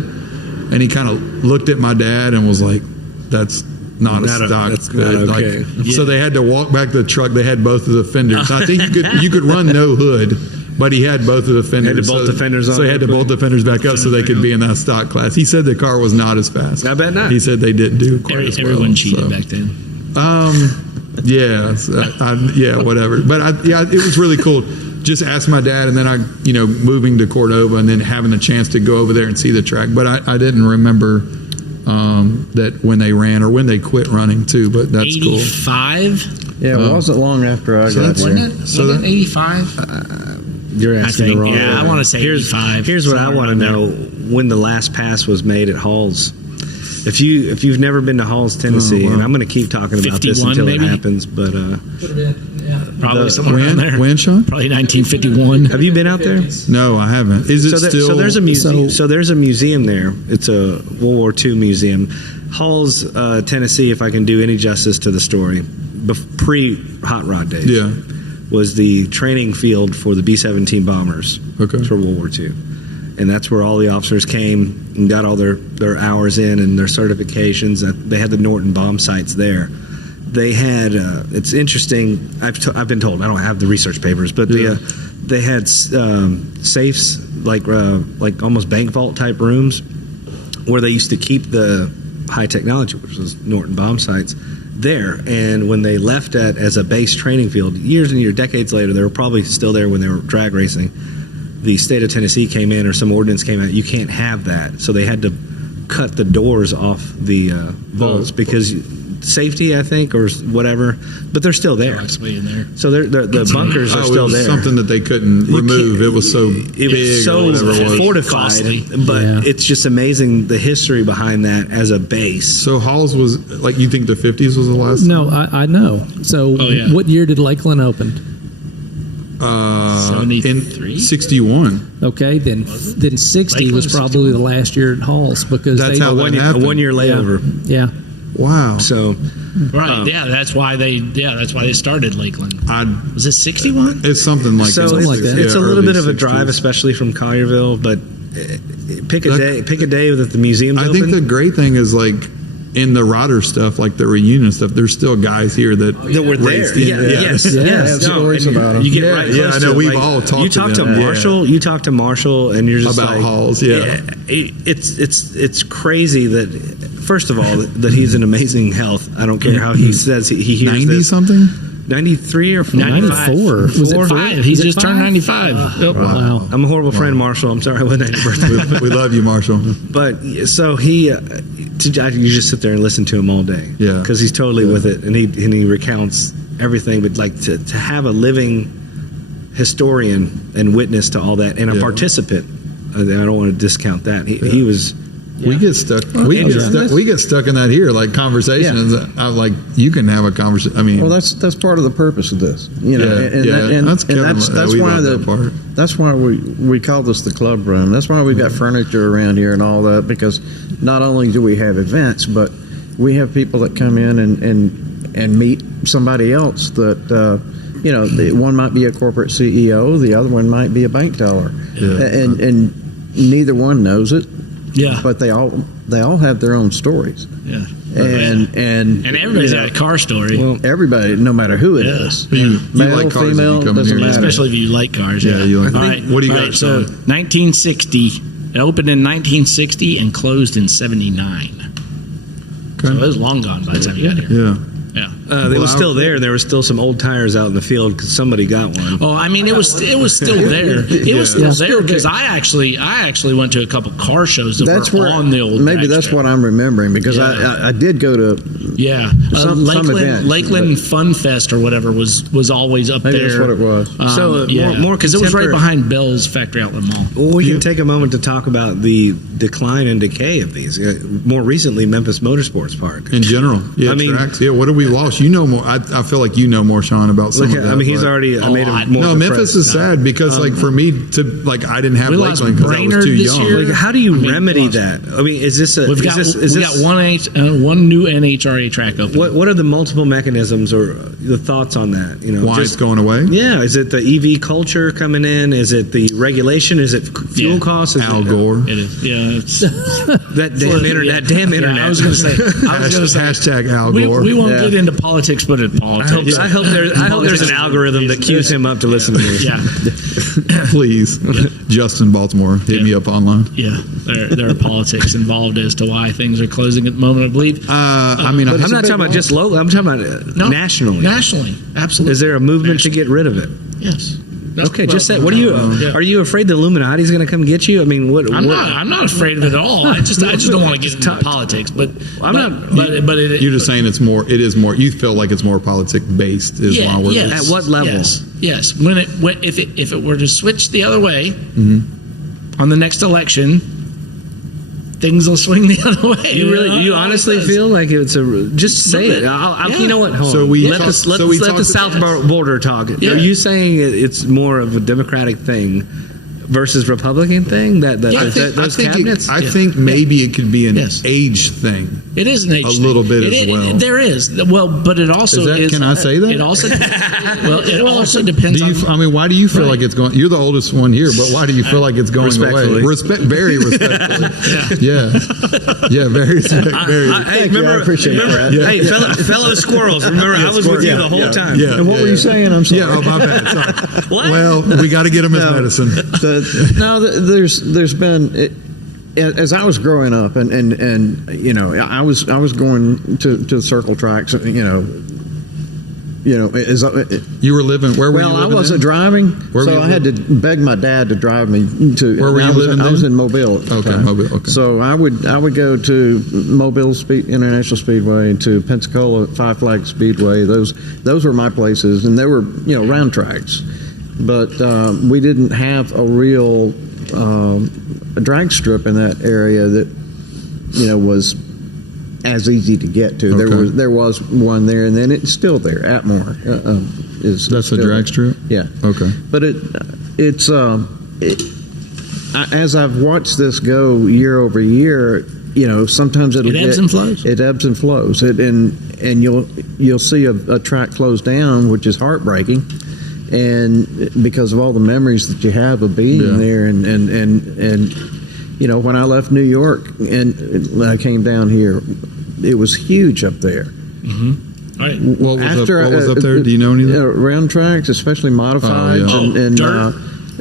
and he kind of looked at my dad and was like, "That's not a stock." that's not hood." Like, okay. So they had to walk back to the truck. They had both of the fenders. I think you could run no hood, but he had both of the fenders. Had to bolt the fenders So on he had to real bolt the fenders back up so they could be in that stock class. He said the car was not as fast. I bet not. He said they didn't do quite as well. Everyone cheated so. back then. Yeah, yeah, whatever. But it was really cool. Just ask my dad, and then moving to Cordova, and then having the chance to go over there and see the track. But I didn't remember that when they ran or when they quit running too. But that's cool. 85? Yeah, it wasn't long after I got Wasn't there. it? Wasn't it 85? You're I asking think. the wrong. Yeah, I want to say 85. Here's what I want to know: when the last pass was made at Halls. If you've never been to Halls, Tennessee, and I'm going to keep talking about this 51 until maybe? it happens, but Probably somewhere around there. When, Sean? Probably 1951. have you been out there? No, I haven't. Is it still? So there's a museum. so- So there's a museum there. It's a World War II museum. Halls, Tennessee, if I can do any justice to the story, pre-Hot Rod days, Yeah. was the training field for the B-17 bombers Okay. for World War II. And that's where all the officers came and got all their hours in and their certifications. They had the Norton bomb sites there. They had, it's interesting, I've been told, I don't have the research papers, but they had safes, like almost bank vault type rooms, where they used to keep the high technology, which was Norton bomb sites, there. And when they left that as a base training field, years and years, decades later, they were probably still there when they were drag racing. The state of Tennessee came in, or some ordinance came out, you can't have that. So they had to cut the doors off the vaults because safety, I think, or whatever, but they're still there. Way in there. So the bunkers are Oh, still it was there. something that they couldn't remove. It was so It big was so or whatever it was. fortified, Costly. but Yeah. it's just amazing the history behind that as a base. So Halls was like, you think the 50s was the last? No, I know. So, Oh, yeah. what year did Lakeland open? In 73? 61. Okay, then 60 Lakeland was was probably the last year at Halls because That's they, how that A happened. 1 year layover. yeah. Wow. So Right. That's why they started Lakeland. Was it 61? It's something like so that. it's, like that. it's a little early bit of a 60s. drive, especially from Collierville. But pick a day that the museum's I open. think the great thing is like in the Ryder stuff, like the reunion stuff, there's still guys here that that were raced there. in. Yeah, yes, Yeah. yes. Have stories and about 'em. You get Yeah, right yeah, close I know. to it. We've Like, all talked You to talk to them, yeah. Marshall. You talk to Marshall, and you're just About like Halls, yeah. It's crazy that first of all that he's in amazing health. I don't care how he says he hears 90 this. something. 93 or 94. Was it 5. He Is it just turned 5? 95. Yep. Wow. I'm a horrible friend, Marshall. I'm sorry I wasn't at your birthday. We love you, Marshall. But so he, you just sit there and listen to him all day, Yeah. because he's totally with it, and he recounts everything. But like to have a living historian and witness to all that, and a Yeah. participant, I don't want to discount that. He was. We get stuck. We get stuck in that here, like conversations. I'm like, you can have a conversation. I mean, Well, that's part of the purpose of this, you know. Yeah, and that's and Kevin. that's We why love that part. that's why we call this the club room. That's why we've got furniture around here and all that, because not only do we have events, but we have people that come in and meet somebody else that one might be a corporate CEO, the other one might be a bank teller, and neither one knows it. Yeah. But they all have their own stories, Yeah. and everybody's got a car story. Well, everybody, no matter who it Yeah. is, You male, like cars if you female, come in doesn't here. matter. Especially if you like cars. Yeah, you like- All right. What do you All got, right, so Sean? 1960. It opened in 1960 and closed in 79. So it was long gone by the time you got here. yeah. Yeah. it was still there. There were still some old tires out in the field because somebody got one. Oh, I mean, it was still there. It was still there because I actually went to a couple car shows that That's were where on the old. maybe drag that's strip. what I'm remembering, because Yeah. I did go to Yeah, some event, Lakeland Fun Fest or whatever was always up maybe there. that's what it was. So, more because it was right contemporary- behind Bell's Factory Outlet Mall. Well, we can take a moment to talk about the decline and decay of these. More recently, Memphis Motorsports Park. In general, yeah. I mean- tracks. Yeah. What have we lost? You know more. I feel like you know more, Sean, about some Look, of that. I mean, he's but- already a made him lot. more. No, Memphis depressed. is sad because, like, for me to I didn't have We lost Lakeland because I was Brainerd too this young. year. Like, how do you I mean, remedy lost. that? I mean, is this a? We've is got this, is we this, got one new NHRA track open. What are the multiple mechanisms or the thoughts on that? You know, Why it's going away? Yeah, is it the EV culture coming in? Is it the regulation? Is it fuel Yeah. costs? Is Al it, Gore. It is. Yeah. It's, That damn internet. That damn internet. Yeah, I was going to say. Hashtag Al We Gore. won't get into politics, but in politics. I hope there's an algorithm that cues him up to listen to me. Yeah, Please, Justin Baltimore, hit me up online. yeah. There are politics involved as to why things are closing at the moment. I believe. I mean, I'm not talking about just local. I'm talking about No, nationally. Nationally, absolutely. Is there a movement to get rid of it? Yes. Okay, just say. What are you? Yeah. Are you afraid the Illuminati's going to come get you? I mean, what? I'm not afraid of it at all. I just don't want to get into politics. But I'm not- But it, you're just saying it's more. It is more. You feel like it's more politic based. Is yeah, why we're yes, At what level? Yes. When if it were to switch the other way Mm-hmm. on the next election, things will swing the other way. You honestly feel like it's a? Just say it. Yeah. You know what? Hold So on. we let talk- the so we let the talked- South border talk. Yeah. Are you saying it's more of a Democratic thing versus Republican thing? Those cabinets. I think maybe it could be an Yes. age thing. It is an age A thing. little bit as well. There is. Well, but it also Is that- is. can I say that? It also. Well, it also depends Do you? on. I mean, why do you feel Right. like it's going? You're the oldest one here, but why do you feel like it's going away? Respectfully. Very respectfully. Yeah, very. Very. Hey, Thank you, I appreciate that. Yeah. Hey, fellow squirrels. Remember, I was with you the whole time. Yeah. And what were you saying? I'm sorry. Yeah. Oh, my bad. Sorry. What? Well, we got to get him his medicine. There's been as I was growing up, and you know, I was going to the circle tracks, you know, as You were living. Where were you well, I living? wasn't in? driving, Where were so you I had to beg my dad to drive me to. Where were you living I was then? in Mobile. At the Okay, time. Mobile, okay. So I would go to Mobile International Speedway, to Pensacola Five Flag Speedway. Those were my places, and they were, you know, round tracks. But we didn't have a real a drag strip in that area that, you know, was as easy to get to. Okay. There was one there, and then it's still there. Atmore is That's a still drag there. strip? Yeah. Okay. But as I've watched this go year over year, you know, sometimes It ebbs and flows. It ebbs and flows. And you'll see a track close down, which is heartbreaking, and because of all the memories that you have of being Yeah. there, and you know, when I left New York and when I came down here, it was huge up there. Right. What was up there? Do you know anything? Round tracks, especially modifieds, Oh, and dirt.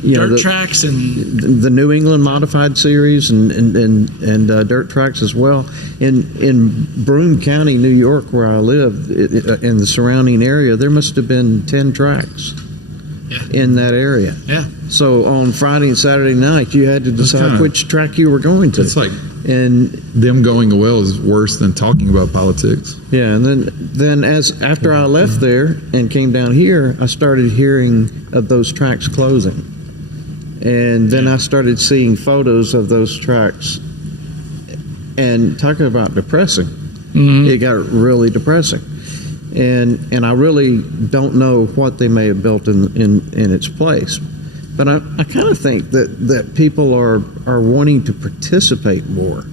you know, Dirt tracks and the New England modified series and dirt tracks as well. In Broome County, New York, where I lived, in the surrounding area, there must have been 10 tracks Yeah. in that area. yeah. So on Friday and Saturday night, you had to decide kinda- which track you were going to. It's like and them going to well is worse than talking about politics. yeah, and then after I left there and came down here, I started hearing of those tracks closing. And then I started seeing photos of those tracks, and talking about depressing, it got really depressing. And I really don't know what they may have built in its place, but I kind of think that people are wanting to participate more.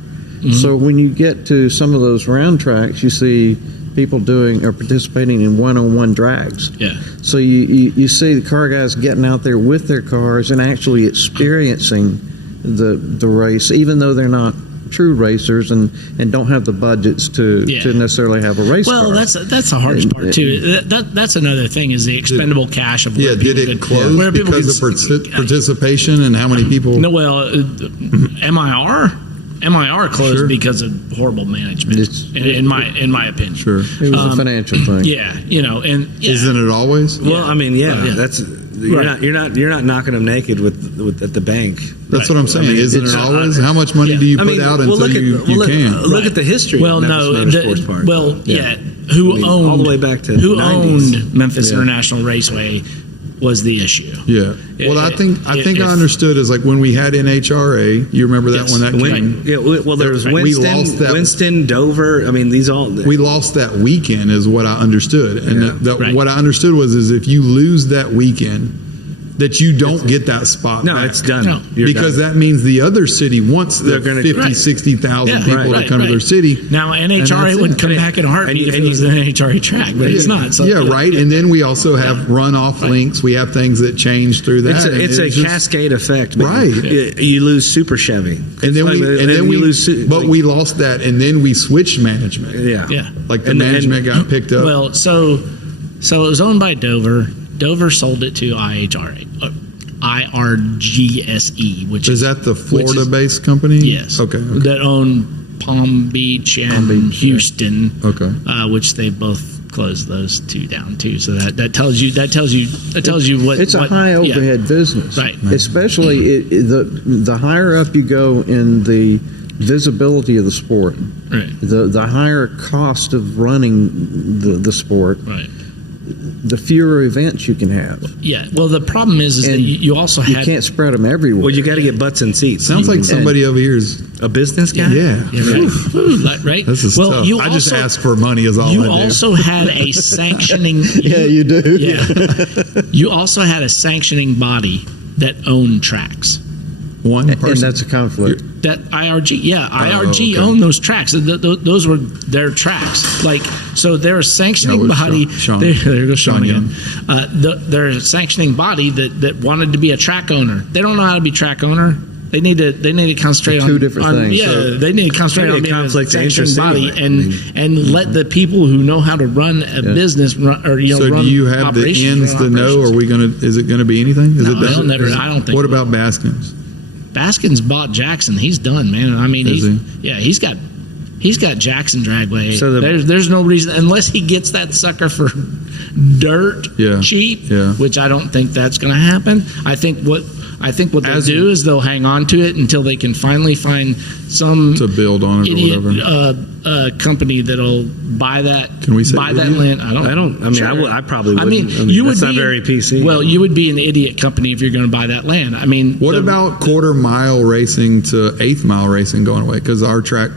So when you get to some of those round tracks, you see people doing or participating in one-on-one drags. Yeah. So you see the car guys getting out there with their cars and actually experiencing the race, even though they're not true racers and don't have the budgets to necessarily have a race Well, car. that's the hardest part too. That's another thing is the expendable cash of where Yeah, did people it could- close where people because could- of participation and how many people? No, well, MIR closed Sure. because of horrible management. In my opinion. Sure. It was a financial thing. Yeah, you know, and yeah. Isn't it always? Well, I mean, yeah. That's Right. you're not knocking them naked with at the bank. That's what I'm saying. I mean, Isn't it it's- always? How much money do you put out until you can? Look at the history. Well, of no, Memphis Motorsports Park. who I mean, owned all the way back to who 90s. owned Memphis International Raceway was the issue. Yeah. Well, I think I understood is like when we had NHRA. You remember that Yes. when that When, came? yeah, well, there was We Winston, lost that- Winston, Dover. I mean, these all. We lost that weekend, is what I understood, and Yeah. Right. what I understood was is if you lose that weekend, that you don't get that spot No, back. it's done. No. You're Because done. that means the other city wants the They're gonna- 50, Right. 60,000 Yeah, people right, to come to right. their city. Now And NHRA that's would it. come back in a heartbeat if it was an NHRA track, but it's not. So, yeah, right. And then we also have runoff links. We have things that change through that. It's a and just- cascade effect, man. Right. You lose Super Chevy, And then we lose. we lost that, and then we switched management. Yeah, Yeah. Like the And- management got picked up. Well, so it was owned by Dover. Dover sold it to IHRA, IRGSE, which Is is that the Florida-based company? yes, Okay. that own Palm Beach and Houston, Okay. which they both closed those two down too. So that tells you what It's a what- high yeah. overhead business, Right. Especially the higher up you go in the visibility of the sport, Right, the higher cost of running the sport, right. the fewer events you can have. Yeah. Well, the problem is that And you also You had can't spread them everywhere. Well, you got to get butts and seats. Sounds like somebody over here is. a business guy. Yeah. right. This is well, tough. you I also, just ask for money is all You I do. also had a sanctioning. Yeah, you do. Yeah. You also had a sanctioning body that owned tracks. One person. And that's a conflict. That IRG, yeah, IRG okay. owned those tracks. Those were their tracks. Like, so they're a sanctioning That was body. Sean. There goes Sean Sean again. They're a sanctioning body that wanted to be a track owner. They don't know how to be track owner. They need to concentrate They're on two different things. Yeah, So- they need to concentrate Maybe on a being a conflict of sanctioning interest body anyway. and let the people who know how to run a business run, or So run do you have the operations, ends run to know? operations. Is it going to be anything? Is No, it that? they'll never- I don't think What so. about Baskins? Baskins bought Jackson. He's done, man. I mean, Is he's got Jackson Dragway. So there's no reason unless he gets that sucker for dirt Yeah, cheap, yeah. which I don't think that's going to happen. I think what they'll As- do is they'll hang on to it until they can finally find some To build on it or idiot whatever. company that'll buy that. Can we say buy that idiot? land? I mean, Sure. I probably I mean, wouldn't. you would that's not be very PC. Well, you would be an idiot company if you're going to buy that land. I mean, What about quarter mile racing to eighth mile racing going away? Because our track,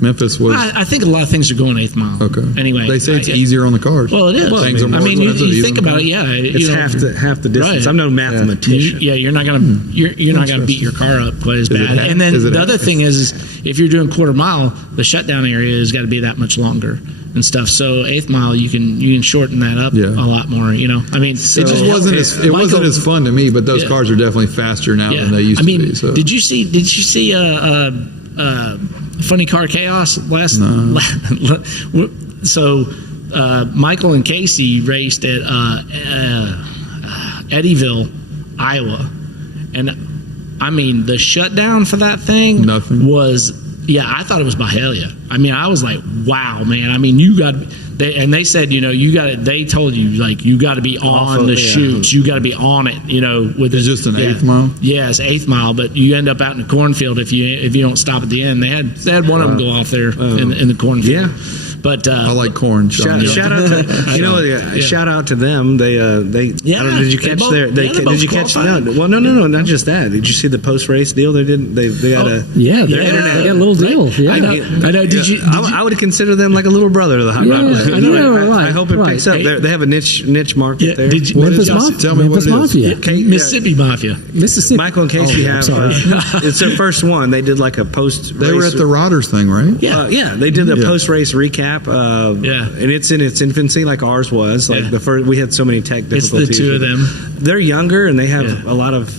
Memphis was I think a lot of things are going eighth mile. okay. Anyway, They say it's I- easier on the cars. Well, it is. Things are more I mean, you expensive think even. about it. Yeah, it's half the distance. Right. I'm no mathematician. You're not gonna you're not gonna beat your car up quite as Is it bad. half? And then Is it the half? other thing is if you're doing quarter mile, the shutdown area has got to be that much longer and stuff. So eighth mile, you can shorten that up Yeah. a lot more. You know, I mean, It just wasn't as fun to me, but those Yeah. cars are definitely faster now Yeah. than they used I mean, to be. So. did you see Funny Car Chaos last? So Michael and Casey raced at Eddyville, Iowa, and I mean the shutdown for that thing Nothing. was. Yeah, I thought it was Byhalia. I mean, I was like, wow, man. I mean, you got. They said, you got to. They told you like you got to be on the chutes. You got to be on it. With It's just an eighth mile? Yeah, it's eighth mile, but you end up out in the cornfield if you don't stop at the end. They had one of them go off there in the cornfield. Yeah. But I like corn. Sean. Shout out to shout out to them. They I don't know, did you they catch both- their yeah, they did you both catch qualified. no not just that. Did you see the post race deal they did? They got a Yeah, Yeah. they got a little deal. Yeah. I know. Did you? I would consider them like a little brother to the hot Yeah, rod. yeah, I right, hope it right. picks up. They have a niche market Yeah, there. did you- Memphis Tell Mafia. tell me what Memphis it is. Mafia. Okay, yeah. Mississippi Mafia. Mississippi. Michael and Casey I'm have sorry. it's their first one. They did like a post. They were at the Rodders thing, right? Yeah. They did a Yeah. post race recap. Yeah. and it's in its infancy, like ours was. Like Yeah. the first, we had so many tech It's the difficulties. two of with it. them. They're younger and they have Yeah. a lot of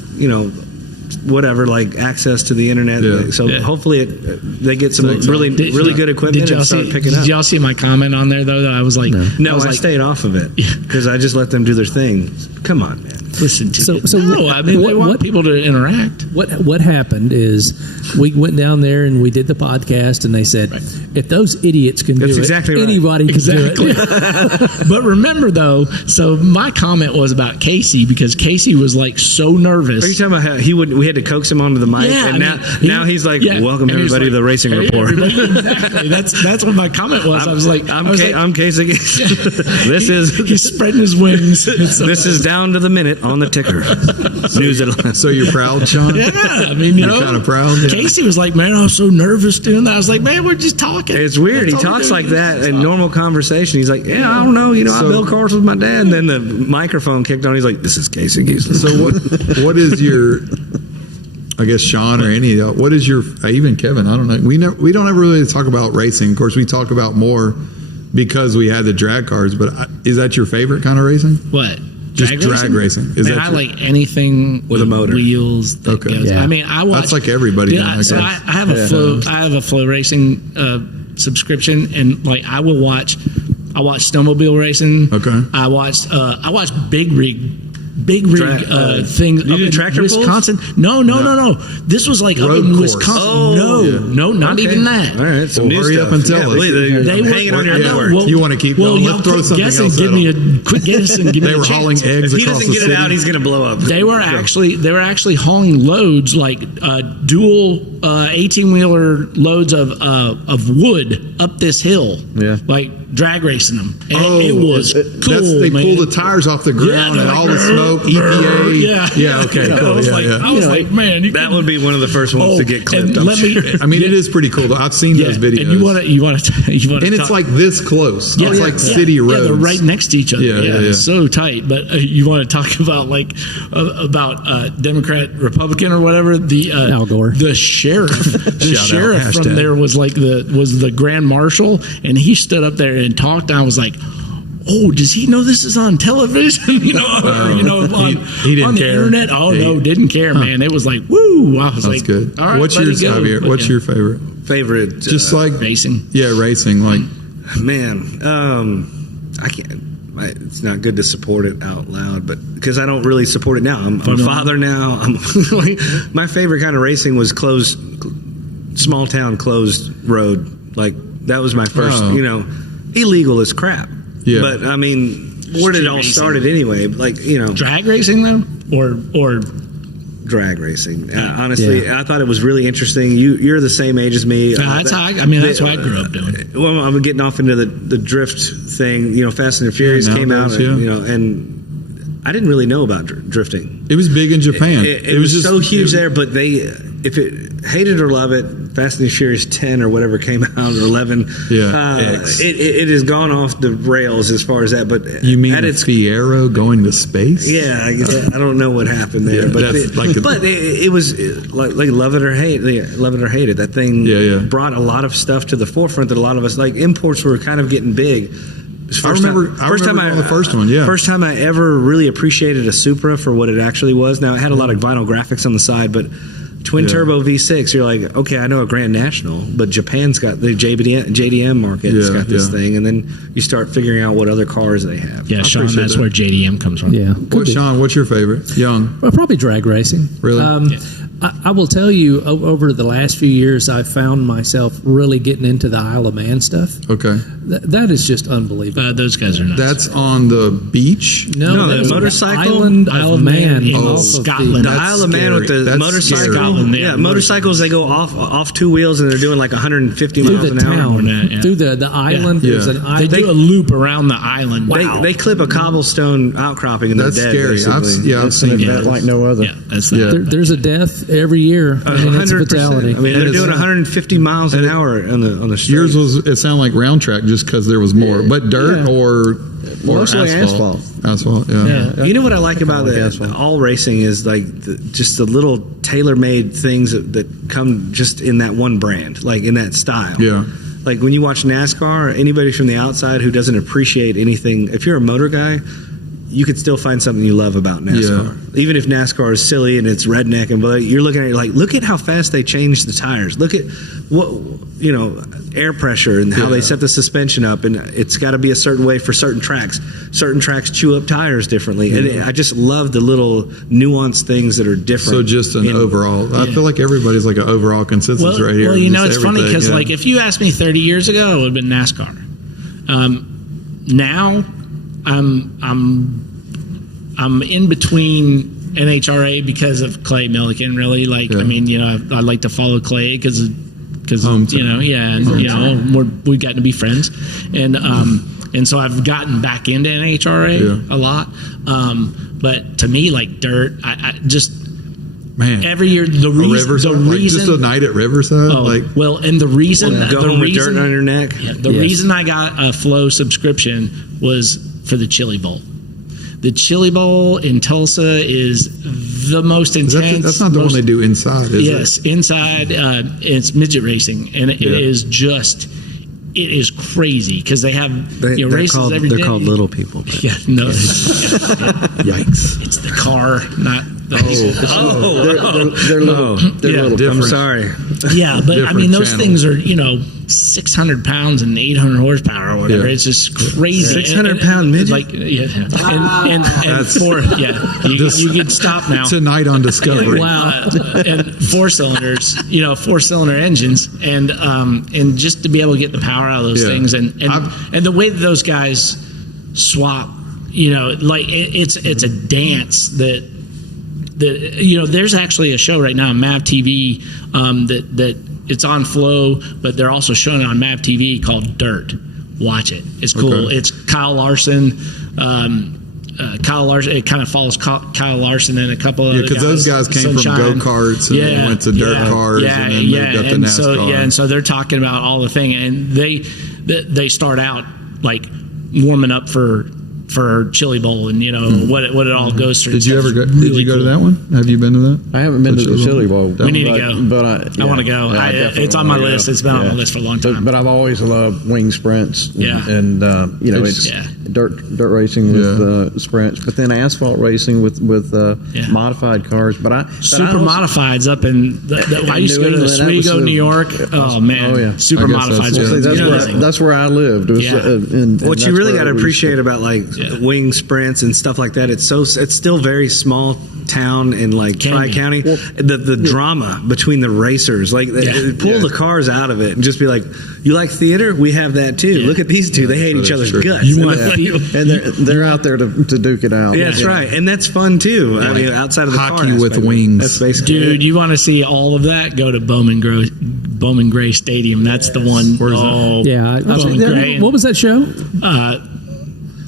whatever, like access to the internet. Yeah. So Yeah. hopefully they get some really good equipment and start picking up. Did y'all see my comment on there though? That I was like, No, was I like, stayed off of it because I just let them do their thing. Come on, man. listen to So- you. so No, I mean, they want what- people to interact. What happened is we went down there and we did the podcast, and they said, if those idiots can That's do exactly it, right. anybody can Exactly. do it. But remember though, so my comment was about Casey because Casey was like so nervous. Are you talking about how he wouldn't we had to coax him onto the mic, Yeah, and now he's like, "Welcome and he's everybody to the Racing "Hey, Report." everybody." Exactly. That's what my comment was. I was like, I'm casing it. This is he's spreading his wings. this is down to the minute on the ticker. News at 11. So you're proud, Sean? Yeah, I mean, You're kind of proud. Yeah. Casey was like, "Man, I was so nervous doing that." I was like, "Man, we're just talking." It's weird. That's He all we talks do. like that Just in talk. normal conversation. He's like, "Yeah, I don't know. I So- built cars with my dad." And then the microphone kicked on. He's like, "This is Casey Geisler." So what is your? I guess Sean or any. What is your? Even Kevin. I don't know. We don't ever really talk about racing. Of course, we talk about more because we had the drag cars. But is that your favorite kind of racing? What? Just drag racing. Is Man, that I your- like anything With a motor. wheels. That Okay. goes. Yeah. I mean, I watch. That's like everybody. Yeah, then, I so guess. I have a flow. I have a flow racing subscription, and like I will watch. I watch snowmobile racing. Okay. I watched big rig thing you up do in tractor pulls? Wisconsin. No. This was like Road up in course. Wisconsin. Oh. No, not Okay. even that. All right, some Well, new hurry stuff. up and tell us. They're They were hanging on your yeah. network. You wanna keep going? y'all Let's throw quit something guessing. else Give at me them. a quick guess and give me They a were chance. hauling eggs if he across doesn't the get city. it out, he's going to blow up. They were actually hauling loads like dual 18-wheeler loads of wood up this hill. Yeah. like drag racing them. And Oh, it was cool. they man. pull the tires off the ground they're and like, all the smoke, "Brr, EPA. Yeah, Okay. I Cool. was Yeah, like, yeah. I was like, man, you That could- would be one of the first ones to get clipped. And I'm let me. sure. I mean, it is pretty cool. I've seen those videos. And you want to, and it's like this close. Yeah, It's like city roads. Yeah, they're right next to each other. Yeah, yeah, yeah. So tight. But you want to talk about Democrat, Republican, or whatever? The Al Gore. the sheriff, the Shout out, sheriff from hashtag. there was the grand marshal, and he stood up there and talked. And I was like, oh, does he know this is on television? He didn't on the care. internet. Oh He- no, didn't care, man. It was like, woo! I was That's like, good. All right, What's let yours, it go. Javier? But, What's yeah, your favorite? Favorite. Just like racing? Yeah, racing. Like Man, I can't. It's not good to support it out loud, but because I don't really support it now. I'm a father now. My favorite kind of racing was closed, small town closed road. Like that was my first. Oh. Illegal as crap. Yeah. But I mean, where did it all racing. started anyway? Like Drag racing though, or drag racing. Honestly, I thought it was really interesting. You're the same age as me. that's how that's what I grew up doing. Well, I'm getting off into the drift thing. Fast and Furious came out, nowadays, and, and I didn't really know about drifting. it was big in Japan. It was just so huge there, but if it hate it or love it, Fast and Furious 10 or whatever came out, or 11, X. it has gone off the rails as far as that. But You mean at the its Fiero going to space? yeah, I don't know what happened there, Yeah, but that's like a- it was like love it or hate it. That thing Yeah. brought a lot of stuff to the forefront that a lot of us like. Imports were kind of getting big. I remember going the first one, yeah. First time I ever really appreciated a Supra for what it actually was. Now it had a lot of vinyl graphics on the side, but twin turbo V6, you're like, okay, I know a Grand National, but Japan's got the JDM market. It's Yeah, got this yeah. thing, and then you start figuring out what other cars they have. Yeah, Sean, appreciate that's that. where JDM comes from. Yeah. Sean, what's your favorite? Young. Well, probably drag racing. Really? I will tell you, over the last few years, I found myself really getting into the Isle of Man stuff. Okay. That is just unbelievable. Those guys are nuts. That's on the beach. No, that's the motorcycle? Island Isle of of Man Man in off of Scotland. The That's Isle of Man with scary. the That's motorcycle. Scotland, Yeah, yeah, motorcycles, they go off two wheels and they're doing like 150 through miles the an hour. town, Yeah. through the island. Yeah. There's an They island. do a loop around the island. They clip a cobblestone outcropping and they're That's dead. scary. I've basically. I've It's seen an that. event like no other. Yeah, that's Yeah. There's a death every year, and it's a 100%. fatality. I mean, they're And doing it's- 150 miles an hour on the street. Yours was, it sounded like round track just because there was more. But dirt Yeah. or Mostly asphalt? Asphalt, yeah. You know what I like about like the asphalt. all racing is like just the little tailor-made things that come just in that one brand, like in that style. Yeah. Like when you watch NASCAR, anybody from the outside who doesn't appreciate anything, if you're a motor guy, you could still find something you love about NASCAR. Even if NASCAR is silly and it's redneck and but you're looking at it like, look at how fast they changed the tires. Look at what air pressure and how they set the suspension up, and it's got to be a certain way for certain tracks. Certain tracks chew up tires differently, and I just love the little nuanced things that are different. So just an in- overall. I feel like everybody's like an overall consensus Well, right here. well, you know, Just it's funny everything, because yeah. like if you asked me 30 years ago, it would have been NASCAR. Now, I'm in between NHRA because of Clay Milliken. Really, like Yeah. I mean, you know, I like to follow Clay because Hometown. you know, yeah, and you know, we've gotten to be friends, and so I've gotten back into NHRA Yeah. a lot. But to me, like dirt, I just Man, every year the Riverside, reason like just a night at Riverside, oh, like well, and the reason Go the home with reason dirt on your neck. the Yes. reason I got a Flow subscription was for the Chili Bowl. The Chili Bowl in Tulsa is the most intense. that's not the one they do inside, is Yes, inside it's midget racing, and it is just it is crazy because they have races every day. They're called little people. But. Yeah, no, Yikes! it's the car, not the They're little. They're Yeah. little. I'm Different. sorry. Yeah, but I Different mean, those channel. things are 600 pounds and 800 horsepower or whatever. Yeah. It's just crazy. 600-pound midget? Like and four. Yeah, you can stop now. Tonight on Discovery. Wow, and 4-cylinders, 4-cylinder engines, and just to be able to get the power out of those Yeah. things, and the way that those guys swap, like it's a dance that there's actually a show right now on MAV TV that it's on Flow, but they're also showing it on MAV TV called Dirt. Watch it; it's cool. Okay. It's Kyle Larson. Kyle Larson. It kind of follows Kyle Larson and a couple of because those guys came from go-karts and they went to dirt cars and then moved up to NASCAR. And so they're talking about all the thing, and they start out like warming up for Chili Bowl and what it all goes through. Did you ever go? It's Did really you go to cool. that one? Have you been to that? I haven't been to the Chili Bowl. We need to go. But I want to go. It's on my list. It's been on my list for a long time. But I've always loved wing sprints. Yeah. And it's Yeah. dirt racing with sprints, but then asphalt racing with Yeah. modified cars. But I Super modifieds up in I used to go to New the England, that was Oswego, the- New York. Oh man, Oh, yeah. super I guess modifieds. that's- are See, amazing. that's where I lived. It was, Yeah. and What that's you really where got to we appreciate used about like Yeah. wing sprints and stuff like that, it's still very small town in like Can Tri be. County. The drama between the racers, like they pull the cars out of it and just be like, "You like theater? We have that too. Yeah. Look at these two; they hate each that's other's true. guts." You And want then- the- and they're out there to duke it out. yeah, that's right, and that's fun too. I mean, outside of the Hockey car with aspect, wings. That's basically Dude, you want to see all of that? Go to Bowman Gray Stadium. That's the one. Where is that? Oh, Yeah. Bowman Gray. What was that show?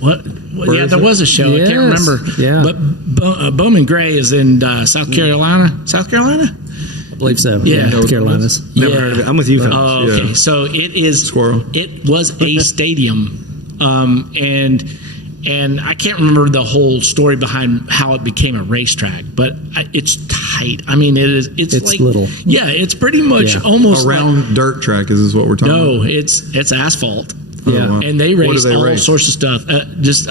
What? Yeah, is there it? was a show. I can't Yes. remember. Yeah. But Bowman Gray is in South Carolina. South Carolina? I believe so. Yeah. North Carolinas. Never heard of it. I'm with you, fellas. Oh, okay. Yeah. So it is. Squirrel. It was a stadium, and I can't remember the whole story behind how it became a racetrack, but it's tight. I mean, it is. It's like little. Yeah, it's pretty much Yeah. almost Around dirt track is what we're talking No, about. it's asphalt. Yeah. wow. And they What do race they all race? sorts of stuff. Just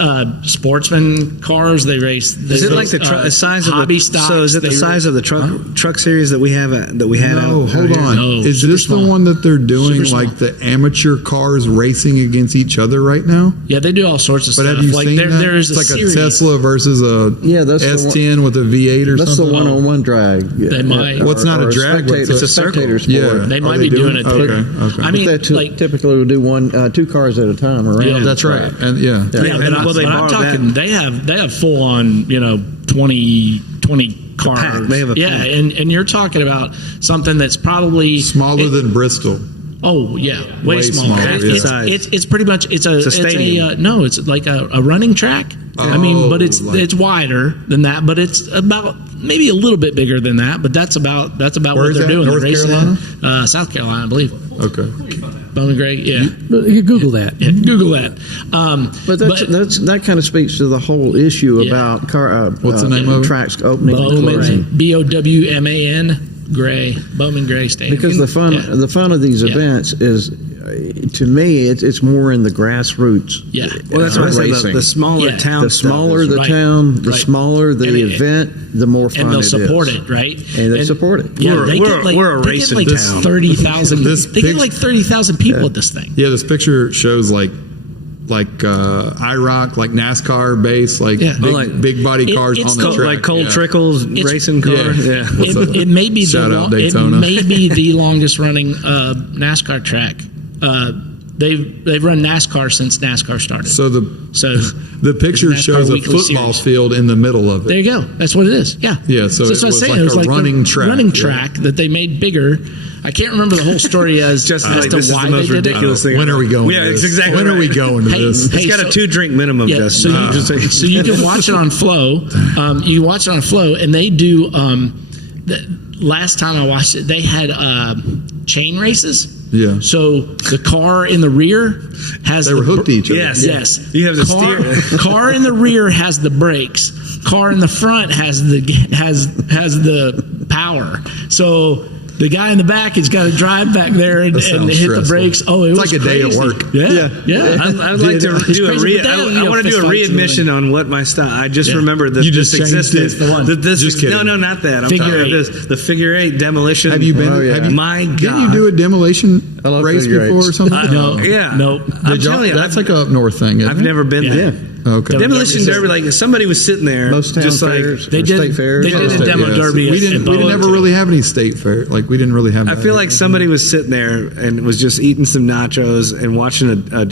sportsman cars. They race. Is it like the size of hobby the stocks? So is it the They size of the truck series that we have that we had No, out? hold here? on. No, Is super this small. the one that they're doing Super like the amateur cars racing against each other right now? Yeah, they do all sorts of But stuff. have you like seen that? there is It's a like series. a Tesla versus a Yeah, that's the S10 with a V8 or That's the something. one-on-one drag. They might. What's not a drag, Spectator, what's a circle. spectator sport. Yeah. They Are might they be doing it. Okay. I But mean, they like typically would do two cars at a time around. Yeah, the That's right. track. And yeah. yeah, and but, will they but I'm borrow talking. that? They have full on 20 cars. pack. They have a yeah, pack. and you're talking about something that's probably Smaller than Bristol. Oh yeah, way, Way smaller. smaller, It's, yeah. it's pretty much it's a stadium. no, it's like a running track. I mean, but it's like- it's wider than that, but it's about maybe a little bit bigger than that. But that's about Where what is they're that? doing. North They're racing Carolina? in, South Carolina, I believe. Okay. Bowman Gray, yeah. You Google that. Yeah, Google that. But that kind of speaks to the whole issue Yeah. about car. What's the name of it? Tracks opening and closing. Bowman, BOWMAN, Gray, Bowman Gray Stadium. Because the fun of these Yeah. events is, to me, it's more in the grassroots. Yeah. Well, that's what I said. racing. The smaller Yeah. town. The smaller stuff the is- Right. town, the Right. smaller the And it- event, the more fun and they'll it is. support it, right? And they support it. Yeah, We're- they we're- get like, we're a they get racing like town. 30,000. This They get pic- like 30,000 people at this thing. Yeah, this picture shows like IROC, like NASCAR base, like Yeah. big, Like- big body cars it's on the called, track. Like Cole yeah. Trickle's racing car. Yeah. Yeah. It may be Shout out it Daytona. may be the longest running NASCAR track. They've run NASCAR since NASCAR started. So the picture NASCAR shows a weekly football series. field in the middle of There it. you go. That's what it is. Yeah. Yeah, so that's it what I was saying. like It was a like running the track, running yeah. track that they made bigger. I can't remember the whole story as Just as like, to this is why the most they did ridiculous it. thing. When are we going? Yeah, to it's this? exactly When are we right. going to Hey, this? It's got a 2-drink minimum, Yeah, Justin. so you can watch it on Flow. You can watch it on Flow, and they do. Last time I watched it, they had chain races. Yeah. So the car in the rear has They were hooked to each other. Yes. Yes, You have the car in the rear has the brakes. Car in the front has the power. So the guy in the back has got to drive back there and That hit sounds the stressful. brakes. Oh, it It's was like a day at crazy. work. Yeah. I'd like to It's do a crazy, but they have, I want to do a readmission on what my style. I just remembered that You just this changed existed. it. The one. Just kidding. No, not that. I'm Figure talking about eight. this. The figure 8 demolition. Have you been? Oh, yeah. Have you, My God. Didn't you do a demolition I love race figure before eights. or something? No. Yeah. Nope. I'm Did y'all- telling you, that's like a up north thing. Isn't I've it? never been Yeah. there. Okay. Demolition Derby, like somebody was sitting there, Most town just like fairs, They or did- state fairs. they did a State- demo Yeah, derby We at didn't Bowen, never too. really have any state fair. Like we didn't really have. I that. feel like somebody was sitting there and was just eating some nachos and watching a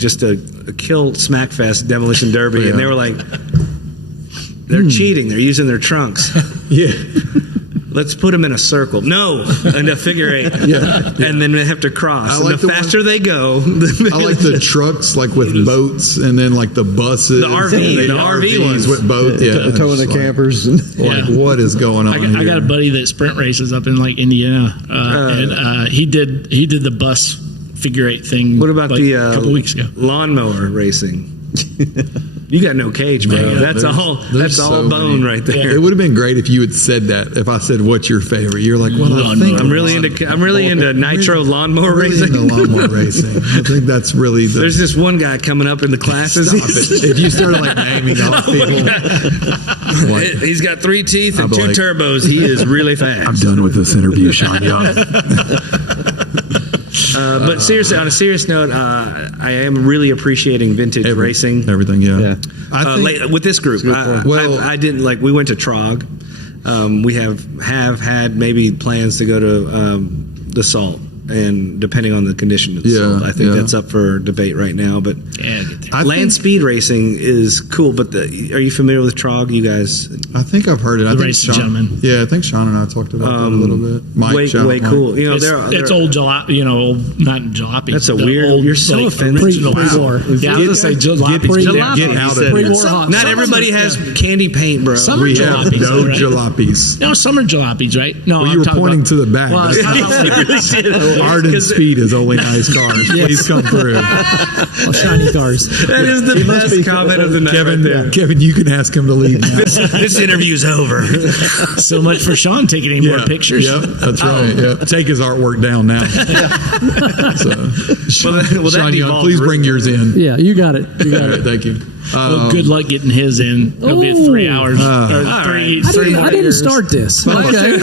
kill smackfest demolition derby, Yeah. and they were like, they're cheating. They're using their trunks. Yeah. Let's put them in a circle. No, in a figure 8. Yeah. And then they have to cross. I And like the the faster they go, I like the trucks, like with boats, and then like the buses, The RV, and the RV ones. with boats. Yeah, Towing the it's like- campers. Like, Yeah. what is going on? I got a buddy that sprint races up in like Indiana, and he did the bus figure 8 thing. What about like, the a couple weeks ago? lawnmower racing? You got no cage, bro. Man, that's all. there's That's all so bone many. right there. It would have been great if you had said that. If I said, "What's your favorite?" You're like, "Well, I think I'm really into nitro lawnmower really racing. into lawnmower racing." I think that's really the. There's this one guy coming up in the classes. Stop it. If you started like naming off people, like, He's got 3 teeth and I'm 2 like- turbos. He is really fast. I'm done with this interview, Sean Young. But seriously, on a serious note, I am really appreciating vintage racing. Everything, yeah. Yeah. I think, With this group, Well- I didn't like. We went to Trog. We have had maybe plans to go to the Salt, and depending on the condition of the Yeah, Salt, I think yeah. that's up for debate right now. But Yeah, get there. I land think, speed racing is cool. But are you familiar with Trog? You guys, I think I've heard it. I think Racing Gentlemen. Yeah, I think Sean and I talked about that a little bit. Mike, way shout out Mike. cool. You know, It's old jalop, old, not jalopy. That's a the weird- Old, you're so offended. original. Pre-war. Yeah, I was gonna say jalopy. Get out of Pre-war here. hot Not sauce. everybody has candy paint, bro. Some are We have jalopies, no right? jalopies. No, some are jalopies, right? No, Well, I'm you were talking pointing about, to the back. Well, That's I'm not- talking about- Arden Speed is only nice cars. Please come through. Well, shiny cars. That is the best comment of the night Kevin, right there. Kevin, you can ask him to leave now. This interview's over. so much for Sean taking any more pictures. Yep, that's right. Yep. Take his artwork down now. So, That Sean Young, devolved please really bring yours in. Yeah, you got it. You got All it. right, thank you. Well, good luck getting his in. It'll be 3 hours. or three more I didn't years. start this. Okay.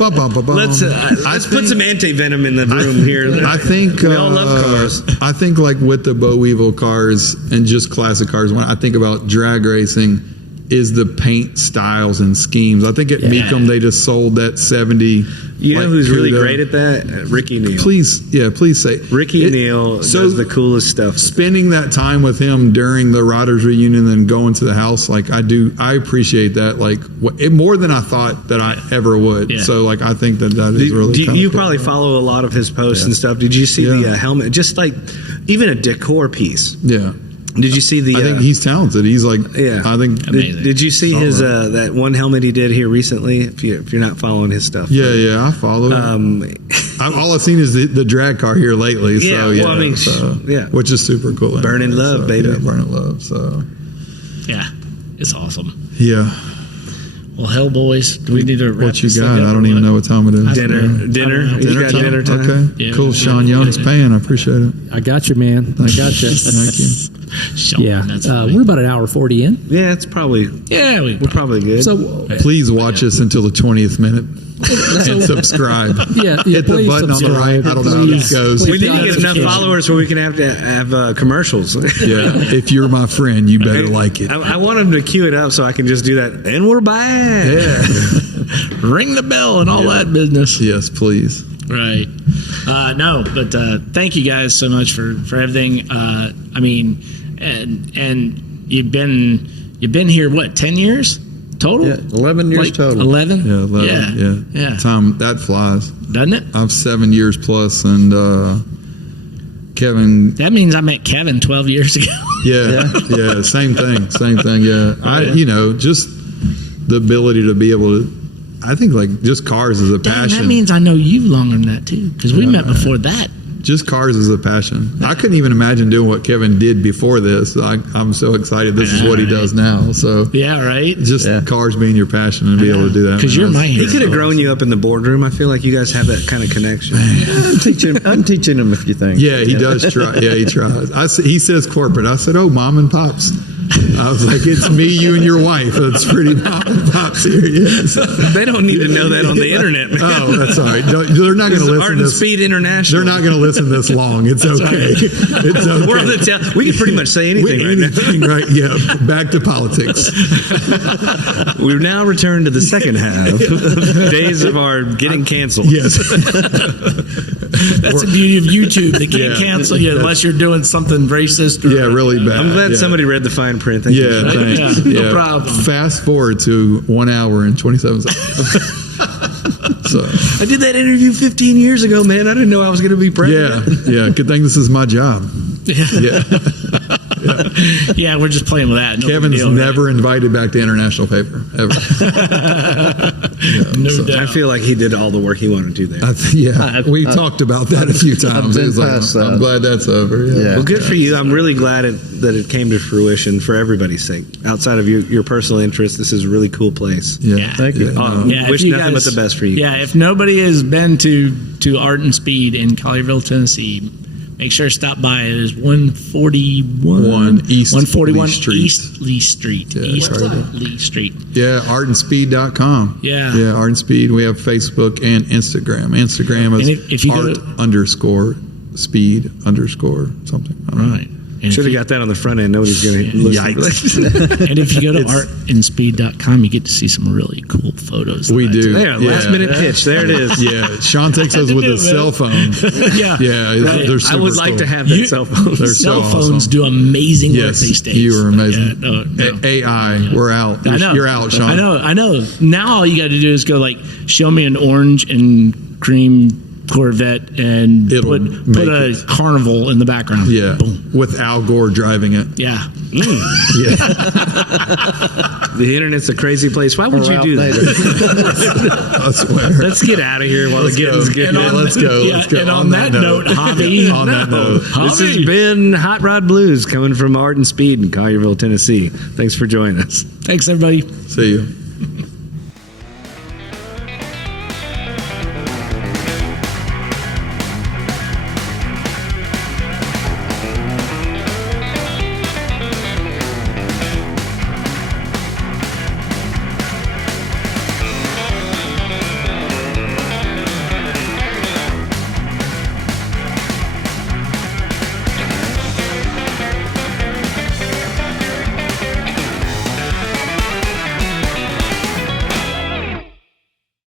Let's put some anti-venom in the room here. I think we all love cars. I think like with the Bo Weevil cars and just classic cars, when I think about drag racing, is the paint styles and schemes. I think at Mecum they just sold that 70. You know like, who's really Cuda. great at that? Ricky Neal. Please say Ricky Neal does the coolest stuff. Spending that time with him during the Riders reunion and going to the house, like I appreciate that, like more than I thought that I ever would. Yeah. So like I think that is really. kinda You cool. probably follow a lot of his posts and stuff. Did you see the helmet? Just like even a decor piece. Yeah. Did you see the? I think he's talented. He's like, Yeah. I think, Amazing. Did you see his that one helmet he did here recently? If you're not following his stuff, yeah, I follow. All I've seen is the drag car here lately. Yeah, So, well, I mean, yeah. which is super cool. Burning love, baby. Yeah, burning love. So, Yeah, it's awesome. yeah. Well, hell, boys, do we need to wrap What you this thing got? up I or don't even what? know what time it is. dinner. He's got dinner time. Okay, Yeah. cool. Sean Young's paying. I appreciate it. I got you, man. I got you. Thank you. Sean, Yeah. that's funny. We're about an hour 40 in. Yeah, it's probably Yeah, we're probably good. So, Please watch us until the 20th minute and subscribe. yeah. Hit the please button on the subscribe. right. I don't know how this Please. goes. we need to get enough notification. followers where we can have commercials. Yeah, if you're my friend, you better like it. I want them to cue it up so I can just do that. And we're back. Yeah. ring the bell and all that business. Yes, please. Right. No, but thank you guys so much for everything. I mean, and you've been here what, 10 years total? Yeah, 11 years total. 11. Yeah, 11, Yeah. Time that flies. Doesn't it? I'm 7 years plus, and Kevin. That means I met Kevin 12 years ago. Yeah, same thing. Yeah, just the ability to be able to. I think like just cars is a Dang, passion. that means I know you longer than that too, because we met before that. Just cars is a passion. I couldn't even imagine doing what Kevin did before this. I'm so excited. This is what he does now. So Yeah, right. just cars being your passion and be able to do that. Because man, you're my that's- hero. He could have grown you up in the boardroom. I feel like you guys have that kind of connection. I'm teaching him a few things. Yeah, he does try. Yeah, he tries. He says corporate. I said, oh, mom and pops. I was like, it's me, you, and your wife. It's pretty mom and pops here. Yes. They don't need to know that on the internet, man. Oh, that's all right. They're not going to listen Art to and this. Speed International. They're not going to listen this long. It's okay. It's okay. We're on the we can pretty much say anything right now. Anything, right? Yeah. Back to politics. We've now returned to the second half of days of our getting canceled. Yes. That's the beauty of YouTube. They can't Yeah. cancel you unless you're doing something racist. Or, Yeah, really bad. I'm glad Yeah. somebody read the fine print. Thank you. Yeah, thanks. Yeah, no problem. Fast forward to 1 hour and 27 seconds. So, I did that interview 15 years ago, man. I didn't know I was going to be president. yeah. Good thing this is my job. Yeah. Yeah, we're just playing with that. No big Kevin's deal, right? never invited back to international paper, ever. No so- doubt. I feel like he did all the work he wanted to there. We talked about that a few times. been It was like, past I'm that. glad that's over. Yeah. Well, good for you. I'm really glad that it came to fruition for everybody's sake. Outside of your personal interests, this is a really cool place. Yeah. Thank you. Yeah, Wish if you nothing but the best for you. Yeah, if nobody has been to Art and Speed in Collierville, Tennessee, make sure to stop by. It is 141 East 141 Lee Street. East Lee Street. Yeah, East sorry. Lee Street. Yeah, artandspeed.com. Yeah. Yeah, Art and Speed. We have Facebook and Instagram. Instagram is And if you go art to- underscore speed underscore something. I don't know. Right. And Should have got that on the front end. Nobody's going to listen. Yikes. And if you go to artandspeed.com, you get to see some really cool photos. that We I do. There, last minute pitch. There it is. Yeah, Sean takes us with his cell phone. took. Yeah. Yeah, Right. they're I super would like cool. to have that You- cell phone. They're so Cell phones awesome. do amazing work Yes, these days. you are amazing. Yeah, no. AI, we're out. I know. You're out, Sean. I know. Now all you got to do is go like, show me an orange and cream Corvette and It'll put make a it. Carnival in the background. Yeah, Boom. with Al Gore driving it. Yeah. Yeah, The internet's a crazy place. Why would you do that? I swear. Let's get out of here while the getting's good. Yeah, let's go. Yeah, Let's go. and on that note, Javi. On that note. This has Javi. been Hot Rod Blues coming from Art and Speed in Collierville, Tennessee. Thanks for joining us. Thanks, everybody. See you.